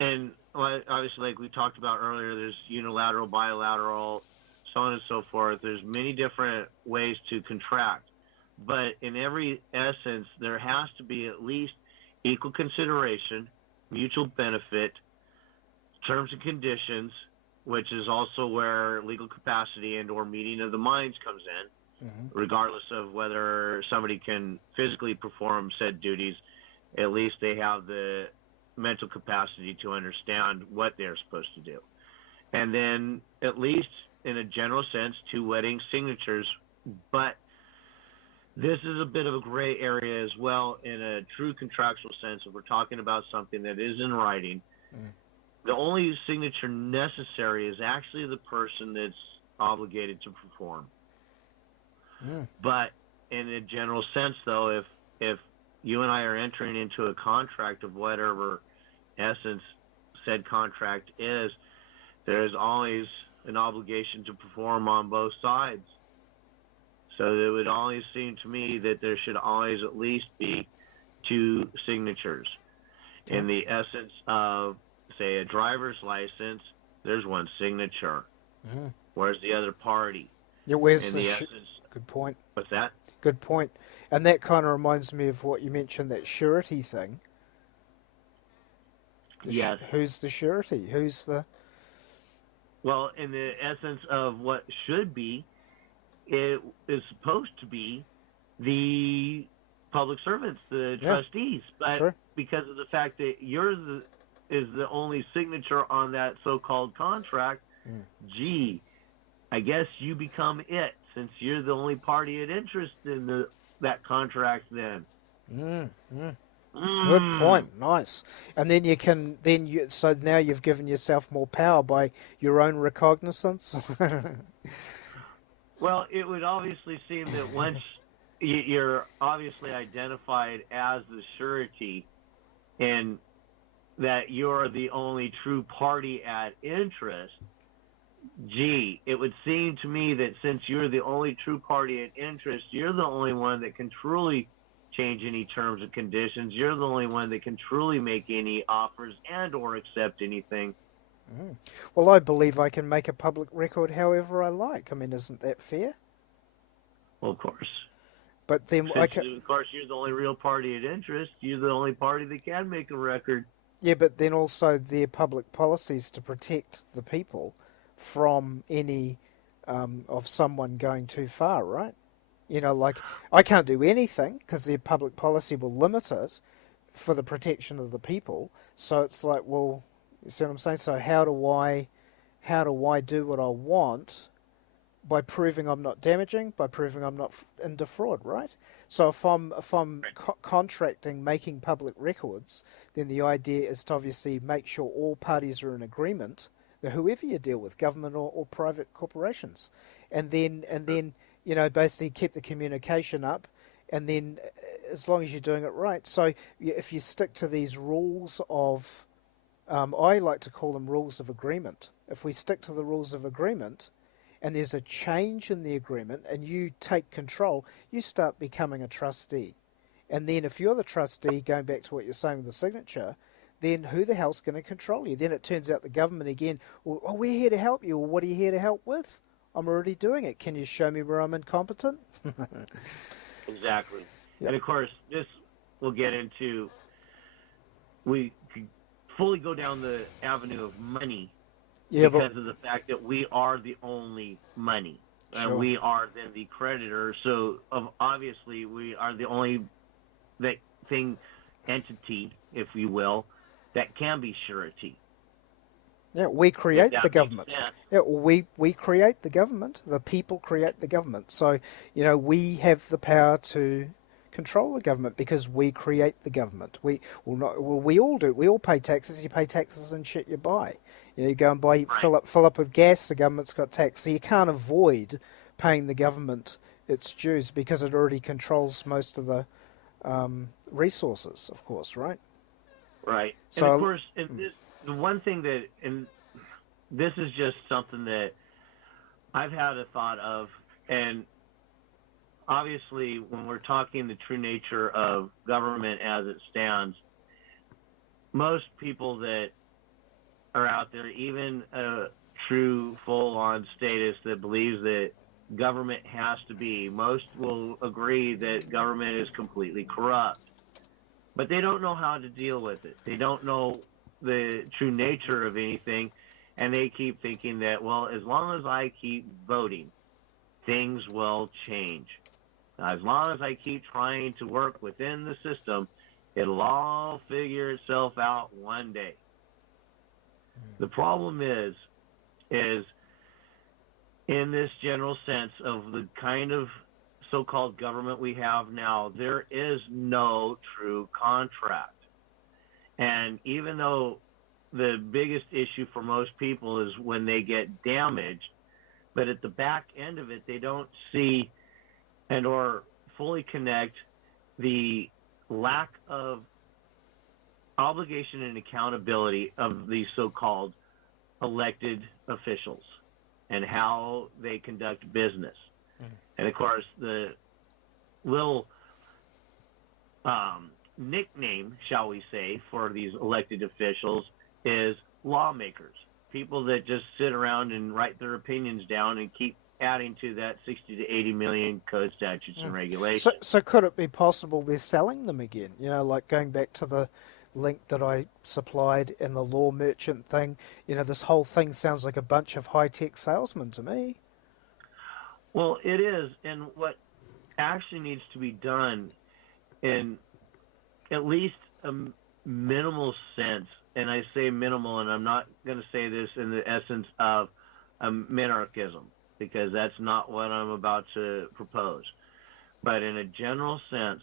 And obviously, like we talked about earlier, there's unilateral, bilateral, so on and so forth. There's many different ways to contract. But in every essence, there has to be at least equal consideration, mutual benefit, terms and conditions, which is also where legal capacity and or meeting of the minds comes in. Hmm. regardless of whether somebody can physically perform said duties. At least they have the mental capacity to understand what they're supposed to do. And then, at least in a general sense, 2 wedding signatures. But this is a bit of a gray area as well in a true contractual sense. If we're talking about something that is in writing, the only signature necessary is actually the person that's obligated to perform. But in a general sense, though, if you and I are entering into a contract of whatever essence said contract is, there is always an obligation to perform on both sides. So it would always seem to me that there should always at least be 2 signatures. In the essence of, say, a driver's license, there's 1 signature. Where's the other party? Yeah, where's In the the essence, good point. what's that? Good point. And that kind of reminds me of what you mentioned, that surety thing. Yes. Who's the surety? Who's the... Well, in the essence of what should be, it is supposed to be the public servants, the trustees. But because of the fact that yours is the only signature on that so-called contract, gee, I guess you become it, since you're the only party at interest in that contract then. Good point. Nice. And then so now you've given yourself more power by your own recognizance. Well, it would obviously seem that once you're obviously identified as the surety and that you're the only true party at interest, gee, it would seem to me that since you're the only true party at interest, you're the only one that can truly change any terms and conditions. You're the only one that can truly make any offers and or accept anything. Well, I believe I can make a public record however I like. I mean, isn't that fair? Well, of course. But then of course, you're the only real party at interest. You're the only party that can make a record. Yeah, but then also their public policies to protect the people from any of someone going too far, right? You know, like, I can't do anything because their public policy will limit it for the protection of the people. So it's like, well, you see what I'm saying? So how do I do what I want? By proving I'm not damaging, by proving I'm not in defraud, right? So if I'm contracting, making public records, then the idea is to obviously make sure all parties are in agreement, that whoever you deal with, government or private corporations, and then you know, basically keep the communication up, and then as long as you're doing it right. So if you stick to these rules of, I like to call them rules of agreement. If we stick to the rules of agreement, and there's a change in the agreement, and you take control, you start becoming a trustee. And then if you're the trustee, going back to what you're saying with the signature, then who the hell's going to control you? Then it turns out the government again, well, oh, we're here to help you. Well, what are you here to help with? I'm already doing it. Can you show me where I'm incompetent? Exactly. Yep. And of course, this will get into, we could fully go down the avenue of money. Yeah, because of the fact that we are the only money, and we are then the creditor. So obviously, we are the only entity, if you will, that can be surety. Yeah, we create the government. Yeah, we create the government. The people create the government. So, you know, we have the power to control the government because we create the government. We all do. We all pay taxes. You pay taxes and shit you buy. You know, you go and buy, fill up with gas. The government's got tax, so you can't avoid paying the government its dues because it already controls most of the resources, of course, right? Right. So, and of course, the one thing that, and this is just something that I've had a thought of, and obviously, when we're talking the true nature of government as it stands, most people that are out there, even a true full-on statist that believes that government has to be, most will agree that government is completely corrupt. But they don't know how to deal with it. They don't know the true nature of anything, and they keep thinking that, well, as long as I keep voting things will change. As long as I keep trying to work within the system, it'll all figure itself out one day. The problem is in this general sense of the kind of so-called government we have now, there is no true contract. And even though the biggest issue for most people is when they get damaged, but at the back end of it, they don't see and or fully connect the lack of obligation and accountability of these so-called elected officials and how they conduct business. And of course, the little nickname, shall we say, for these elected officials is lawmakers, people that just sit around and write their opinions down and keep adding to that 60 to 80 million code statutes and regulations. So could it be possible they're selling them again? You know, like going back to the link that I supplied in the law merchant thing, you know, this whole thing sounds like a bunch of high-tech salesmen to me. Well, it is, and what actually needs to be done in at least a minimal sense, and I say minimal, and I'm not going to say this in the essence of minarchism, because that's not what I'm about to propose. But in a general sense,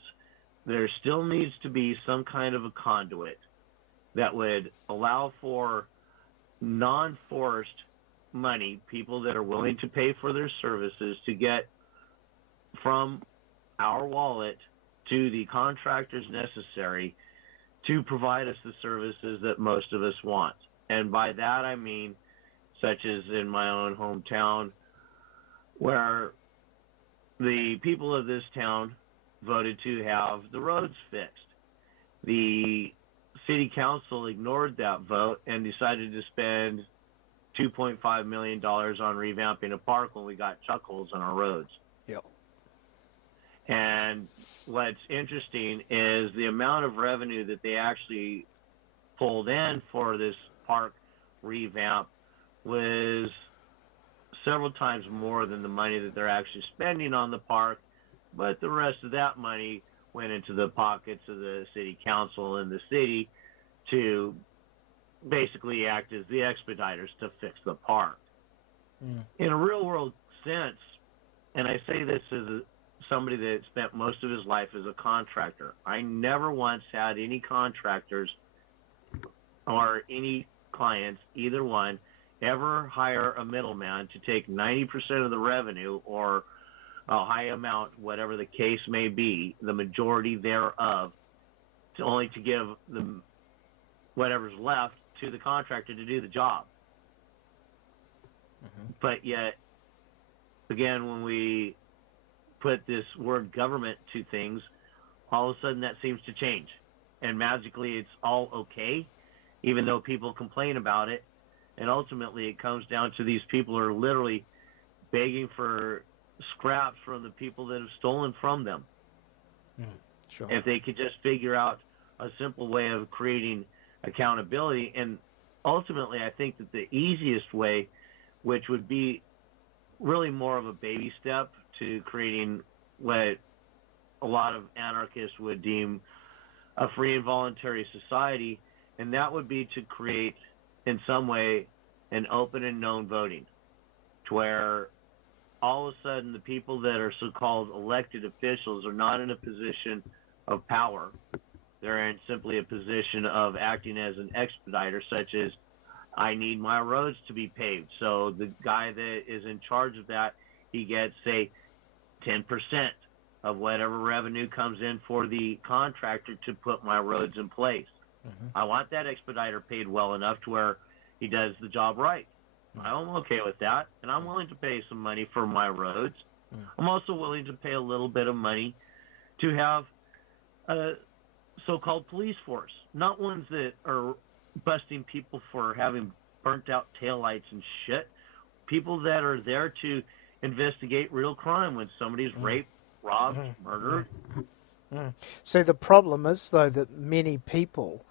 there still needs to be some kind of a conduit that would allow for non-forced money, people that are willing to pay for their services, to get from our wallet to the contractors necessary to provide us the services that most of us want. And by that I mean, such as in my own hometown, where the people of this town voted to have the roads fixed. The city council ignored that vote and decided to spend $2.5 million on revamping a park when we got chuck holes on our roads. Yep. And what's interesting is the amount of revenue that they actually pulled in for this park revamp was several times more than the money that they're actually spending on the park, but the rest of that money went into the pockets of the city council and the city to basically act as the expediters to fix the park. In a real world sense, and I say this as somebody that spent most of his life as a contractor, I never once had any contractors or any clients, either one, ever hire a middleman to take 90% of the revenue or a high amount, whatever the case may be, the majority thereof, only to give the whatever's left to the contractor to do the job. But yet, again, when we put this word government to things, all of a sudden that seems to change. And magically it's all okay, even though people complain about it. And ultimately it comes down to these people are literally begging for scraps from the people that have stolen from them. Sure. If they could just figure out a simple way of creating accountability. And ultimately I think that the easiest way, which would be really more of a baby step to creating what a lot of anarchists would deem a free and voluntary society, and that would be to create in some way an open and known voting, to where all of a sudden the people that are so-called elected officials are not in a position of power. They're in simply a position of acting as an expediter, such as, I need my roads to be paved. So the guy that is in charge of that, he gets, say, 10% of whatever revenue comes in for the contractor to put my roads in place. I want that expediter paid well enough to where he does the job right. I'm okay with that, and I'm willing to pay some money for my roads. I'm also willing to pay a little bit of money to have a so-called police force, not ones that are busting people for having burnt out taillights and shit. People that are there to investigate real crime when somebody's raped, robbed, murdered. See, the problem is, though, that many people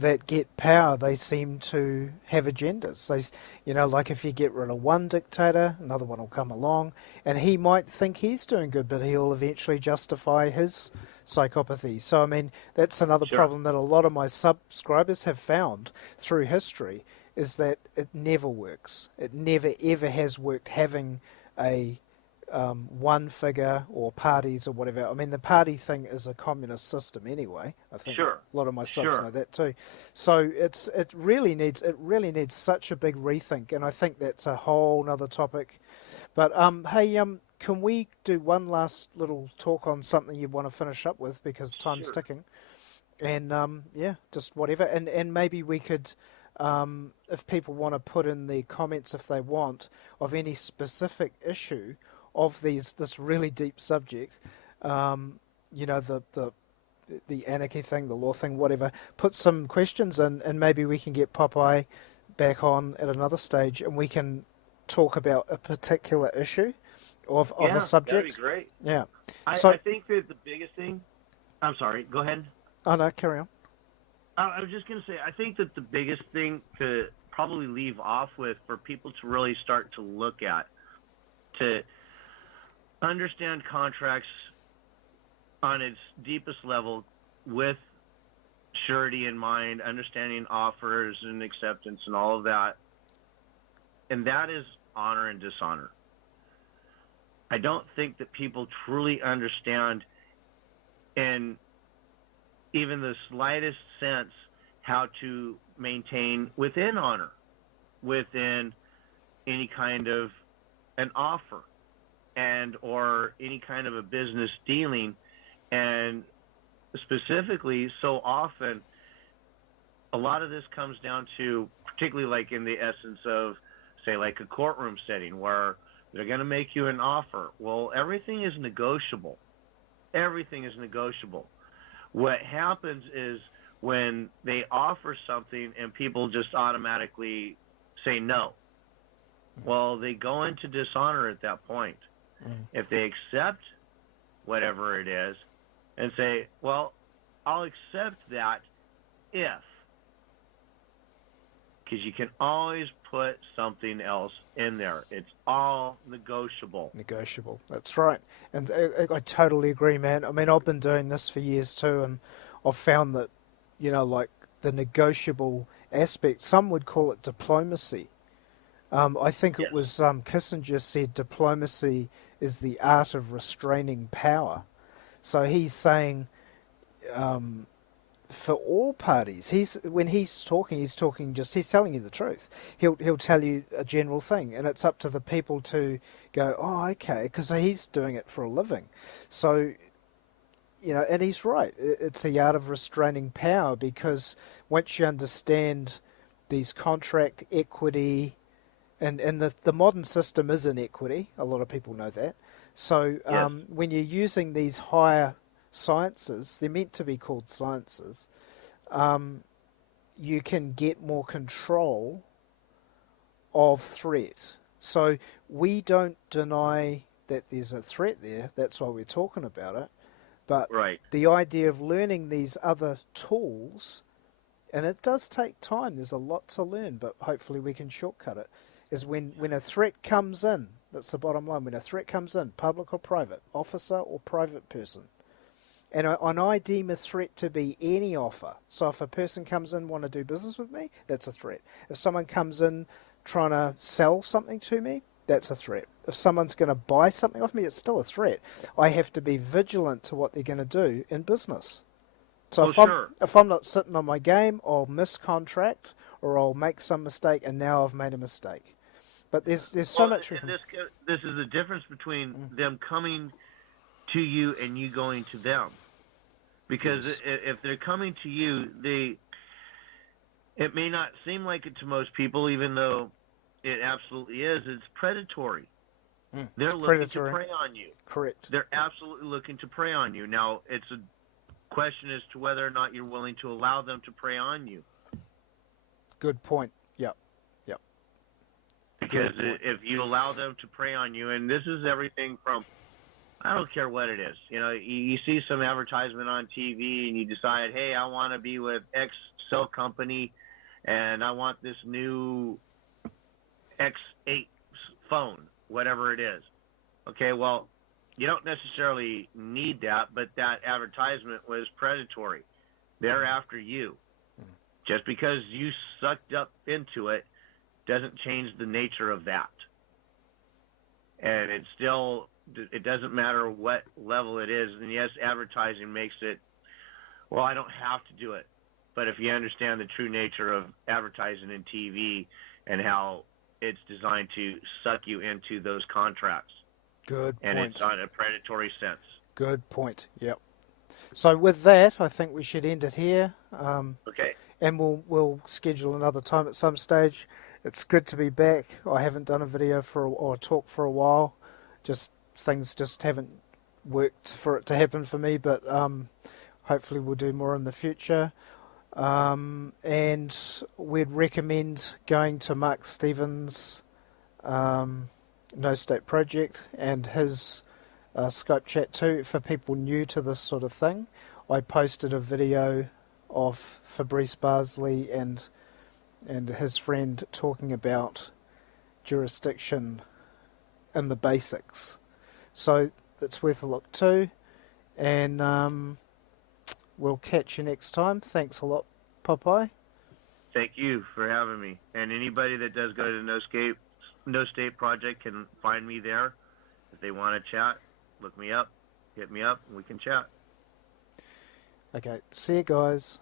that get power, they seem to have agendas. Like if you get rid of one dictator, another one will come along, and he might think he's doing good, but he'll eventually justify his psychopathy. So, I mean, that's another Sure. problem that a lot of my subscribers have found through history, is that it never works. It never ever has worked having a one figure or parties or whatever. I mean, the party thing is a communist system anyway. I think Sure. a lot of my subs know Sure. that too. So it really needs such a big rethink, and I think that's a whole nother topic. But hey, can we do one last little talk on something you want to finish up with, because time's Sure. ticking? And yeah, just whatever. And maybe we could, if people want to put in the comments, if they want, of any specific issue of this really deep subject, the anarchy thing, the law thing, whatever. Put some questions in, and maybe we can get Popeye back on at another stage, and we can talk about a particular issue of a Yeah, that'd be subject. great. Yeah. I, So, I think that the biggest thing. I'm sorry. Go ahead. oh no, carry on. I was just going to say, I think that the biggest thing to probably leave off with for people to really start to look at, to understand contracts on its deepest level with surety in mind, understanding offers and acceptance and all of that, and that is honor and dishonor. I don't think that people truly understand in even the slightest sense how to maintain within honor, within any kind of an offer and or any kind of a business dealing. And specifically, so often a lot of this comes down to, particularly like in the essence of, say, like a courtroom setting where they're going to make you an offer. Well, everything is negotiable. Everything is negotiable. What happens is when they offer something and people just automatically say no, well, they go into dishonor at that point. If they accept whatever it is and say, well, I'll accept that if, because you can always put something else in there. It's all negotiable. Negotiable. That's right. And I totally agree, man. I mean, I've been doing this for years too, and I've found that, like the negotiable aspect, some would call it diplomacy. I think it Yes. was Kissinger said diplomacy is the art of restraining power. So he's saying, for all parties, when he's talking, he's telling you the truth. He'll tell you a general thing, and it's up to the people to go, oh, okay, because he's doing it for a living. So, and he's right. It's the art of restraining power, because once you understand these contract equity, and the modern system is inequity. A lot of people know that. So Yes. when you're using these higher sciences, they're meant to be called sciences, you can get more control of threat. So we don't deny that there's a threat there. That's why we're talking about it. But Right. the idea of learning these other tools, and it does take time, there's a lot to learn, but hopefully we can shortcut it, is when a threat comes in, that's the bottom line, when a threat comes in, public or private, officer or private person, and I deem a threat to be any offer. So if a person comes in want to do business with me, that's a threat. If someone comes in trying to sell something to me, that's a threat. If someone's going to buy something off me, it's still a threat. I have to be vigilant to what they're going to do in business. So Oh, sure. if I'm not sitting on my game, I'll miscontract or I'll make some mistake, and now I've made a mistake. But there's so Well, much. and this is the difference between them coming to you and you going to them. Because Yes. if they're coming to you, it may not seem like it to most people, even though it absolutely is. It's predatory. They're looking Predatory. to prey on you. Correct. They're absolutely looking to prey on you. Now, it's a question as to whether or not you're willing to allow them to prey on you. Good point. Yep. Because if you allow them to prey on you, and this is everything from, I don't care what it is. You see some advertisement on TV and you decide, hey, I want to be with X so company, and I want this new X8 phone, whatever it is. Okay, well, you don't necessarily need that, but that advertisement was predatory. They're after you. Just because you sucked up into it doesn't change the nature of that. And it doesn't matter what level it is. And yes, advertising makes it, well, I don't have to do it. But if you understand the true nature of advertising in TV and how it's designed to suck you into those contracts. Good point. And it's on a predatory sense. Good point. Yep. So with that, I think we should end it here. Okay. And we'll schedule another time at some stage. It's good to be back. I haven't done a video or talk for a while. Things just haven't worked for it to happen for me. But hopefully we'll do more in the future. And we'd recommend going to Mark Stevens' No State Project and his Skype chat too for people new to this sort of thing. I posted a video of Fabrice Barsley and his friend talking about jurisdiction in the basics. So it's worth a look too. And we'll catch you next time. Thanks a lot, Popeye. Thank you for having me. And anybody that does go to the No State Project can find me there. If they want to chat, look me up, hit me up, and we can chat. Okay, see you guys.